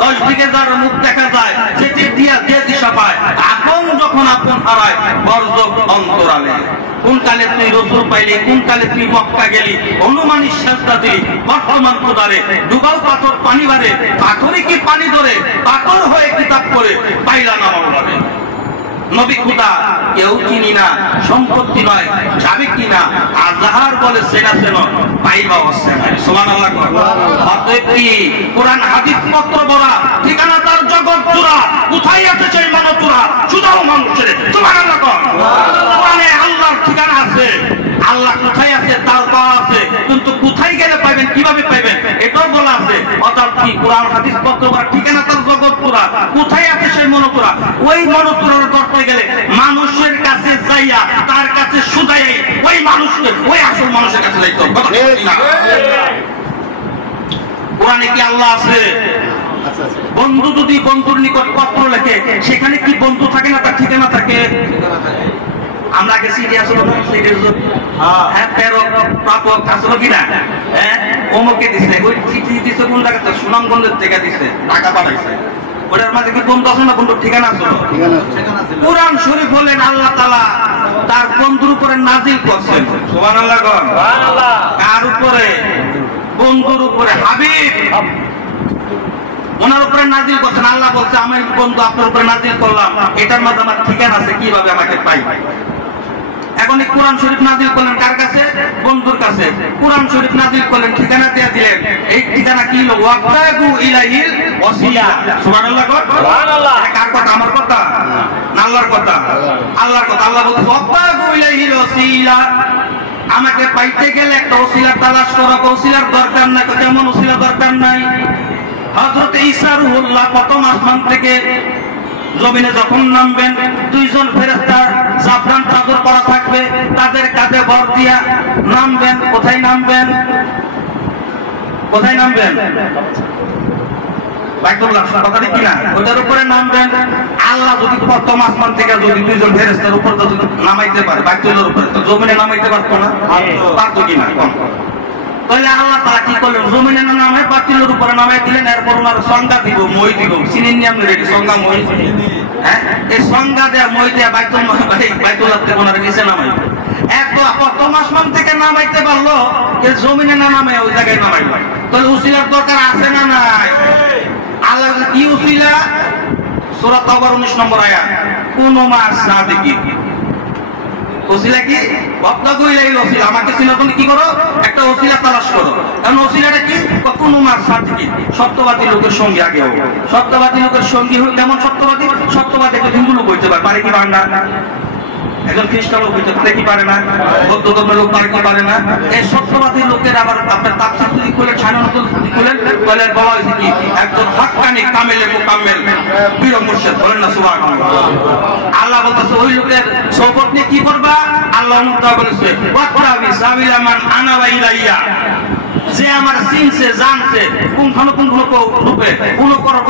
10 দিকে যার মুখ দেখা যায়, সেটি দিয়া যে দিশা পায়, আপন যখন আপন হারায় বর্জক অন্তরালে। কোন কালে তুই রসুল পাইলি, কোন কালে তুই মক্কা গেলি, অনুমানিক সাজদা দিলি, বর্তমান খোদারে ডুবাও পাথর পানি বাড়ে, পাথরে কি পানি ধরে, পাথর হয়ে কিতাব করে পাইলা না মনে। নবী খুদা কেউ চিনি না, সম্পত্তি নয় যাবে কিনা, আজহার বলে সেনা সেন পাইবা অবস্থা নাই। সুবহানাল্লাহ। অতএব কি কোরআন হাদিস পত্র বড়া, ঠিকানা তার জগৎ জোড়া, কোথায় আছে সেই মানব জোড়া, সুদাও মানুষের। সুবহানাল্লাহ। কোরআনে আল্লাহর ঠিকানা আছে, আল্লাহ কোথায় আছে তার পাওয়া আছে, কিন্তু কোথায় গেলে পাইবেন, কিভাবে পাইবেন এটাও বলা আছে। অর্থাৎ কি কোরআন হাদিস পত্র বড়া, ঠিকানা তার জগৎ জোড়া, কোথায় আছে সেই মনোপুরা, ওই মনোপুরার করতে গেলে মানুষের কাছে যাইয়া তার কাছে শুধাই ওই মানুষকে, ওই আসল মানুষের কাছে যাইতে হবে। কোরআনে কি আল্লাহ আছে? বন্ধু যদি বন্ধুর নিকট পত্র লেখে, সেখানে কি বন্ধু থাকে না, তার ঠিকানা থাকে? আমরা আগে সিডি আসলো না, হ্যাঁ প্রেরক প্রাপক আসলো কিনা, হ্যাঁ অমুকে দিছে, ওই চিঠি দিছে কোন জায়গাতে, সুনামগঞ্জের থেকে দিছে, টাকা পাঠাইছে, ওটার মাঝে কি বন্ধু আছে না, বন্ধুর ঠিকানা আছে? কোরআন শরীফ হলেন আল্লাহ তাআলা তার বন্ধুর উপরে নাজিল করছেন। সুবহানাল্লাহ। কার উপরে? বন্ধুর উপরে, হাবিব ওনার উপরে নাজিল করছেন। আল্লাহ বলছে, আমি বন্ধু আপনার উপরে নাজিল করলাম, এটার মাঝে আমার ঠিকানা আছে, কিভাবে আমাকে পাই। এখন এই কোরআন শরীফ নাজিল করলেন কার কাছে? বন্ধুর কাছে। কোরআন শরীফ নাজিল করলেন, ঠিকানা দিয়ে দিলেন, এই ঠিকানা কি হলো? ওয়াক্তাগু ইলাইহিল ওয়াসিলা। সুবহানাল্লাহ। সুবহানাল্লাহ। কার কথা? আমার কথা না আল্লাহর কথা? আল্লাহর কথা। আল্লাহ বলছে ওয়াক্তাগু ইলাইহিল ওয়াসিলা, আমাকে পাইতে গেলে একটা ওসিলার তালাশ করো। ওসিলার দরকার নাই। কেমন ওসিলা দরকার নাই? হযরত ঈসা রূহুল্লাহ প্রথম আসমান থেকে জমিনে যখন নামবেন, দুইজন ফেরেশতা জাফরান চাদর পরা থাকবে, তাদের কাঁধে ভর দিয়া নামবেন। কোথায় নামবেন? কোথায় নামবেন? বাইতুল্লাহ। কথা ঠিক কিনা? ওটার উপরে নামবেন। আল্লাহ যদি প্রথম আসমান থেকে যদি দুইজন ফেরেশতার উপর যদি নামাইতে পারে, বাইতুল্লাহর উপরে, তো জমিনে নামাইতে পারতো না? পারতো কিনা? তাহলে আল্লাহ তাআলা কি করলেন? জমিনে না নামে বাতিলের উপরে নামাই দিলেন। এরপর ওনার সংজ্ঞা দিব, মই দিব, চিনেন নি আপনি? রেডি? সংজ্ঞা মই, হ্যাঁ এই সংজ্ঞা দেয়া মই দেয়া বাইতুল্লাহ থেকে ওনার নিচে নামাই। এত প্রথম আসমান থেকে নামাইতে পারলো, জমিনে না নামে ওই জায়গায় নামাইল। তাহলে উসিলার দরকার আছে না নাই? আল্লাহ কি উসিলা? সূরা তাওবার 19 নম্বর আয়াত, কোন মাস না দেখি ওসিলা কি? ওয়াক্তাগু ইলাইহিল ওসিলা, আমাকে চিনার জন্য কি করো? একটা ওসিলা তালাশ করো। কারণ ওসিলাটা কি? কোন মাস সাথী, সত্যবাদী লোকের সঙ্গে আগে হোক। সত্যবাদী লোকের সঙ্গী হোক। কেমন সত্যবাদী? সত্যবাদী একটা হিন্দু লোক হইতে পারে কি পারে না? একজন খ্রিস্টান লোক হইতে পারে কি পারে না? বৌদ্ধ ধর্মের লোক পারে কি পারে না? এই সত্যবাদী লোকের আবার আপনার তাফসীর যদি করলেন, ছায়ানতুল যদি করলেন, তাহলে বলা হয়েছে কি? একজন হাক্কানি কামেলে মুকাম্মেল পীর মুর্শিদ। বলেন না সুবহানাল্লাহ। আল্লাহ বলতেছে ওই লোকের সোহবত নিয়ে কি করবা? আল্লাহ মুতাআলা বলেছে ওয়াত্তাবি সাবিলা মান আনাবা ইলাইয়া, যে আমার চিনছে জানছে পুঙ্খানুপুঙ্খ রূপে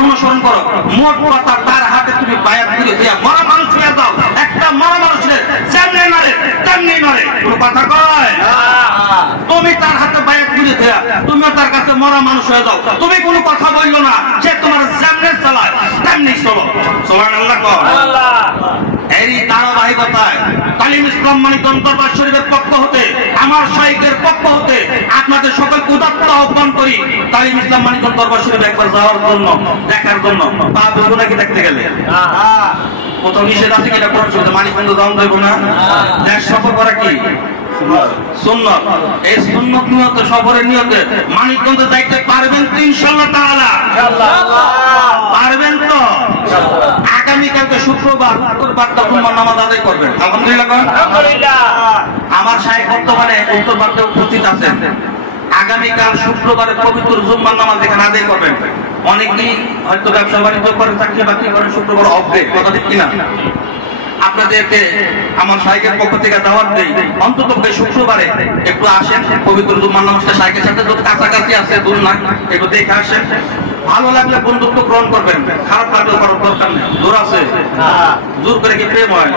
অনুসরণ করো। মোট কথা তার হাতে তুমি বায়াত করে দিয়া মরা মানুষ হয়ে দাও। একটা মরা মানুষের যেমনি মারে তেমনি মারে, কোনো কথা কয়? তুমি তার হাতে বায়াত করে দিয়া তুমিও তার কাছে মরা মানুষ হয়ে যাও। তুমি কোনো কথা বললো না, সে তোমার যেমনি চালায় তেমনি চলো। সুবহানাল্লাহ। এরই ধারাবাহিকতায় তালিম ইসলাম মানিকগঞ্জ দরবার শরীফের পক্ষ হতে, আমার শাইখের পক্ষ হতে আপনাদের সকলকে উদাত্ত আহ্বান করি, তালিম ইসলাম মানিকগঞ্জ দরবার শরীফ একবার যাওয়ার জন্য, দেখার জন্য। পা ধরবো নাকি দেখতে গেলে? কোথাও নিষেধ আছে কিনা? কোরআন শরীফে মানিকগঞ্জ যাওয়া যাইব না? দেশ সফর করা কি সুন্নাত? এই সুন্নাত নিয়তে, সফরের নিয়তে মানিকগঞ্জে যাইতে পারবেন তো ইনশাআল্লাহ তাআলা? পারবেন তো? আগামীকালকে শুক্রবার উত্তর বারটা জুম্মার নামাজ আদায় করবেন। আলহামদুলিল্লাহ। আমার শায়েখ বর্তমানে উত্তর ভারতে উপস্থিত আছেন। আগামীকাল শুক্রবারে পবিত্র জুম্মার নামাজ এখানে আদায় করবেন। অনেকেই হয়তো ব্যবসা বাণিজ্য করেন, চাকরি বাকরি করেন, শুক্রবার অফ ডে, কথা ঠিক কিনা? আপনাদেরকে আমার শায়েখের পক্ষ থেকে দাওয়াত দেই, অন্তত শুক্রবারে একটু আসেন, পবিত্র জুম্মার নামাজটা শায়েখের সাথে যদি কাছাকাছি আছে, দূর না, একটু দেখে আসেন। ভালো লাগলে বন্ধুত্ব গ্রহণ করবেন, খারাপ লাগলে করার দরকার নেই। জোর আছে? জোর করে কি প্রেম হয়?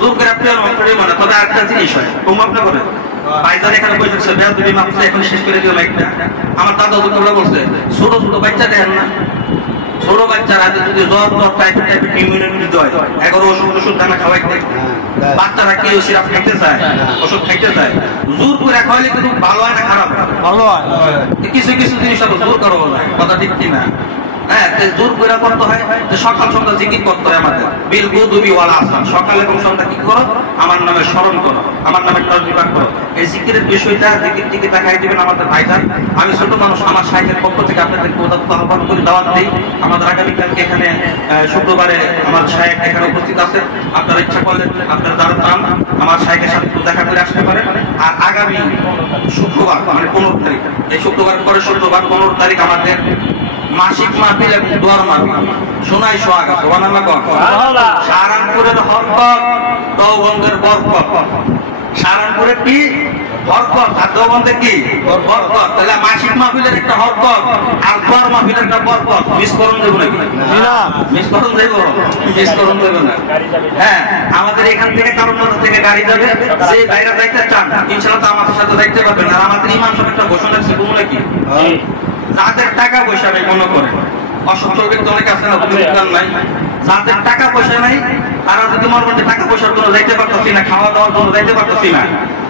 জোর করে প্রেম হয় না। তবে একটা জিনিস হয়, তোমরা আপনি করে ভাইজান এখানে বসে বেয়াদবি মাপছে, এখন শেষ করে দিও মাইকটা। আমার দাদা দুটোরা বলছে, ছোট ছোট বাচ্চা দেখেন না, ছোট বাচ্চারা যদি জ্বর টাইফয়েড ইমিউনিটি দেয়, 11 ওষুধ দানা খাওয়াইতে, বাচ্চারা কি সিরাপ খাইতে চায়, ওষুধ খাইতে চায়। জোর করে খাওয়াইলে কিন্তু ভালো হয় না খারাপ ভালো হয়? কিছু কিছু জিনিস জোর করা যায়, কথা ঠিক কিনা? হ্যাঁ, জোর করে করতে হয়। সকাল সন্ধ্যা জিকির করতে হয় আমাদের, বিল গুদুবি ওয়ালা আসান, সকাল এবং সন্ধ্যা কি করো? আমার নামে স্মরণ করো, আমার নামে তসবিহ করো। এই জিকিরের বিষয়টা জিকির দিকে দেখাই দিবেন আমাদের ভাইজান। আমি ছোট মানুষ, আমার শায়েখের পক্ষ থেকে আপনাদেরকে উদাত্ত আহ্বান করে দাওয়াত দিই। আমাদের আগামীকালকে এখানে শুক্রবারে আমার শায়েখ এখানে উপস্থিত আছে। আপনারা ইচ্ছা করলে আপনারা যারা চান আমার শায়েখের সাথে দেখা করে আসতে পারেন। আর আগামী শুক্রবার মানে 15 তারিখ, এই শুক্রবার পরে শুক্রবার 15 তারিখ আমাদের মাসিক মাহফিল এবং দোয়ার মাহফিল সোনাই সোহাগ আছে। সাহারানপুরের হরকত, দেওবন্দের বরকত। সাহারানপুরের কি হরকত আর দেওবন্দের কি বরকত। তাহলে মাসিক মাহফিলের একটা হরকত আর দোয়ার মাহফিলের একটা বরকত। মিস করুন দেবো নাকি? মিস করুন দেবো? মিস করুন দেবো না। হ্যাঁ, আমাদের এখান থেকে কারণ থেকে গাড়ি যাবে, যে বাইরে যাইতে চান ইনশাআল্লাহ তো আমাদের সাথে দেখতে পারবেন। আর আমাদের ইমাম সাহেব একটা ঘোষণা আছে, বলুন নাকি? যাদের টাকা পয়সা নেই, মনে করে অসচ্ছল ব্যক্তি অনেক আছে না, দোকান নাই, যাদের টাকা পয়সা নাই, তারা যদি মনে করেন টাকা পয়সার জন্য যাইতে পারতেছি না, খাওয়া দাওয়ার জন্য যাইতে পারতেছি না,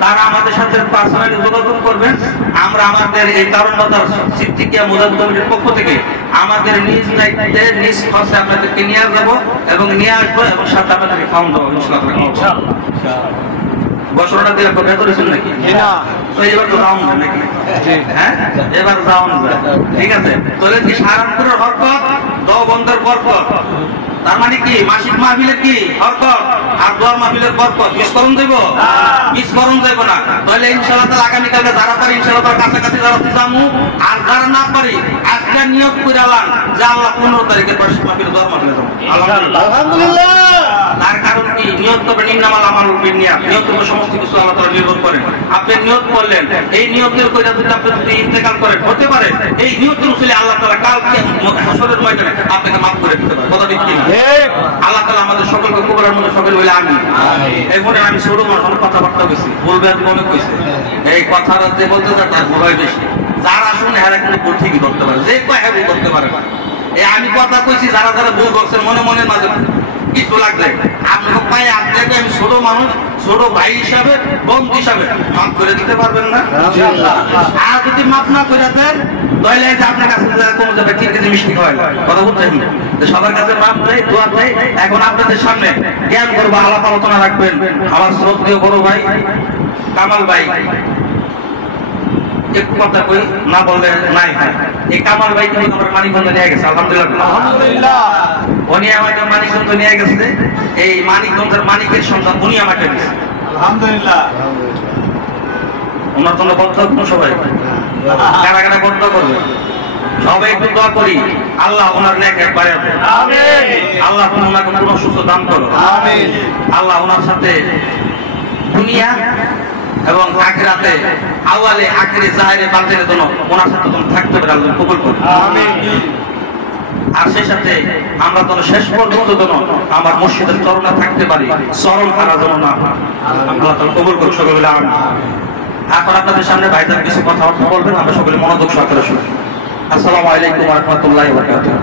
তারা আমাদের সাথে পার্সোনালি যোগাযোগ করবেন। আমরা আমাদের এই কারণবাজার সিদ্দিকিয়া মুজাহিদ কমিটির পক্ষ থেকে আমাদের নিজ দায়িত্বে নিজ খরচে আপনাদেরকে নিয়ে যাবো এবং নিয়ে আসবো এবং সাথে আপনাদেরকে খাওয়ান দেবো ইনশাআল্লাহ। ঘোষণাটা দিয়ে কোথায় করেছেন নাকি? তো এবার তো যাওন নাকি? হ্যাঁ, এবার যাওন। ঠিক আছে, তাহলে কি সাহারানপুরের হরকত, দেওবন্দের বরকত, তার মানে কি মাসিক মাহফিলের কি হরকত আর দোয়ার মাহফিলের বরকত। মিস করুন দেব? মিস করুন দেব না। তাহলে ইনশাআল্লাহ তাআলা আগামীকালকে যারা পারি ইনশাআল্লাহ তার কাছাকাছি যারা যাবো, আর যারা না পারি আজকে নিয়োগ করে আলাম যে আল্লাহ 15 তারিখে মাসিক মাহফিল দোয়ার মাহফিলে যাবো। আলহামদুলিল্লাহ। তার কারণ কি? নিয়ত করবেন, ইন্নামাল আমালু বিন্নিয়াত। নিয়ত করবে সমস্ত কিছু আল্লাহ তাআলা নির্ভর করেন। আপনি নিয়ত করলেন, এই নিয়তের কইরা যদি আপনি যদি ইন্তেকাল করেন, হতে পারে এই নিয়তের উসিলে আল্লাহ তাআলা কালকে হাসরের ময়দানে আপনাকে মাফ করে দিতে পারে। কথা ঠিক কি না? আল্লাহ তাআলা আমাদের সকলকে কবুলের মধ্যে সকলে বলে আমিন। এই মনে আমি ছোট মানুষ, কথাবার্তা বেশি বলবে, আমি মনে কইছে এই কথাটা যে বলতে যায় তার ভয় বেশি। যারা শুনে হ্যাঁ কিন্তু ঠিকই করতে পারে, যে কয় হ্যাঁ করতে পারে। এই আমি কথা কইছি, যারা যারা ভুল করছেন মনে মনে মাঝে কিছু লাগছে, আপনার পায়ে আপনাকে আমি ছোট মানুষ, ছোট ভাই হিসাবে, বন্ধু হিসাবে মাফ করে দিতে পারবেন না? আর যদি মাফ না করে দেন তাহলে আপনার কাছে কমে যাবে, 3 কেজি মিষ্টি খাওয়াই। কথা বলছেন? সবার কাছে মাফ দেয়, দোয়া দেয়। এখন আপনাদের সামনে জ্ঞান করবো, আলাপ আলোচনা রাখবেন আমার শ্রদ্ধেয় বড় ভাই কামাল ভাই। একটু কথা কই, না বললে নাই হয়। এই কামাল ভাই কিন্তু আমার মানিকগঞ্জ নিয়ে গেছে, আলহামদুলিল্লাহ। উনি আমাকে মানিকগঞ্জ নিয়ে গেছে, এই মানিকগঞ্জের মানিকের সন্তান উনি আমাকে দিয়েছে, আলহামদুলিল্লাহ। ওনার জন্য বদ্ধ সবাই কারা কারা বদ্ধ করবে, সবাই একটু দোয়া করি আল্লাহ ওনার নেক একবারে আল্লাহ ওনাকে পুরো সুস্থ দান করো, আল্লাহ ওনার সাথে দুনিয়া এবং আখিরাতে আওয়ালে আখিরে জাহিরে বাতিনের জন্য ওনার সাথে তুমি থাকতে পারে, আল্লাহ কবুল করো। আর সেই সাথে আমরা যেন শেষ পর্যন্ত যেন আমার মসজিদের চরণে থাকতে পারি, চরণ হারা যেন না হয়, আল্লাহ তাআলা কবুল করুন সকলে বলে আমিন। এখন আপনাদের সামনে ভাইজান কিছু কথাবার্তা বলবেন, আমরা সকলে মনোযোগ সহকারে শুনি। আসসালামু আলাইকুম ওয়া রাহমাতুল্লাহি ওয়া বারাকাতুহু।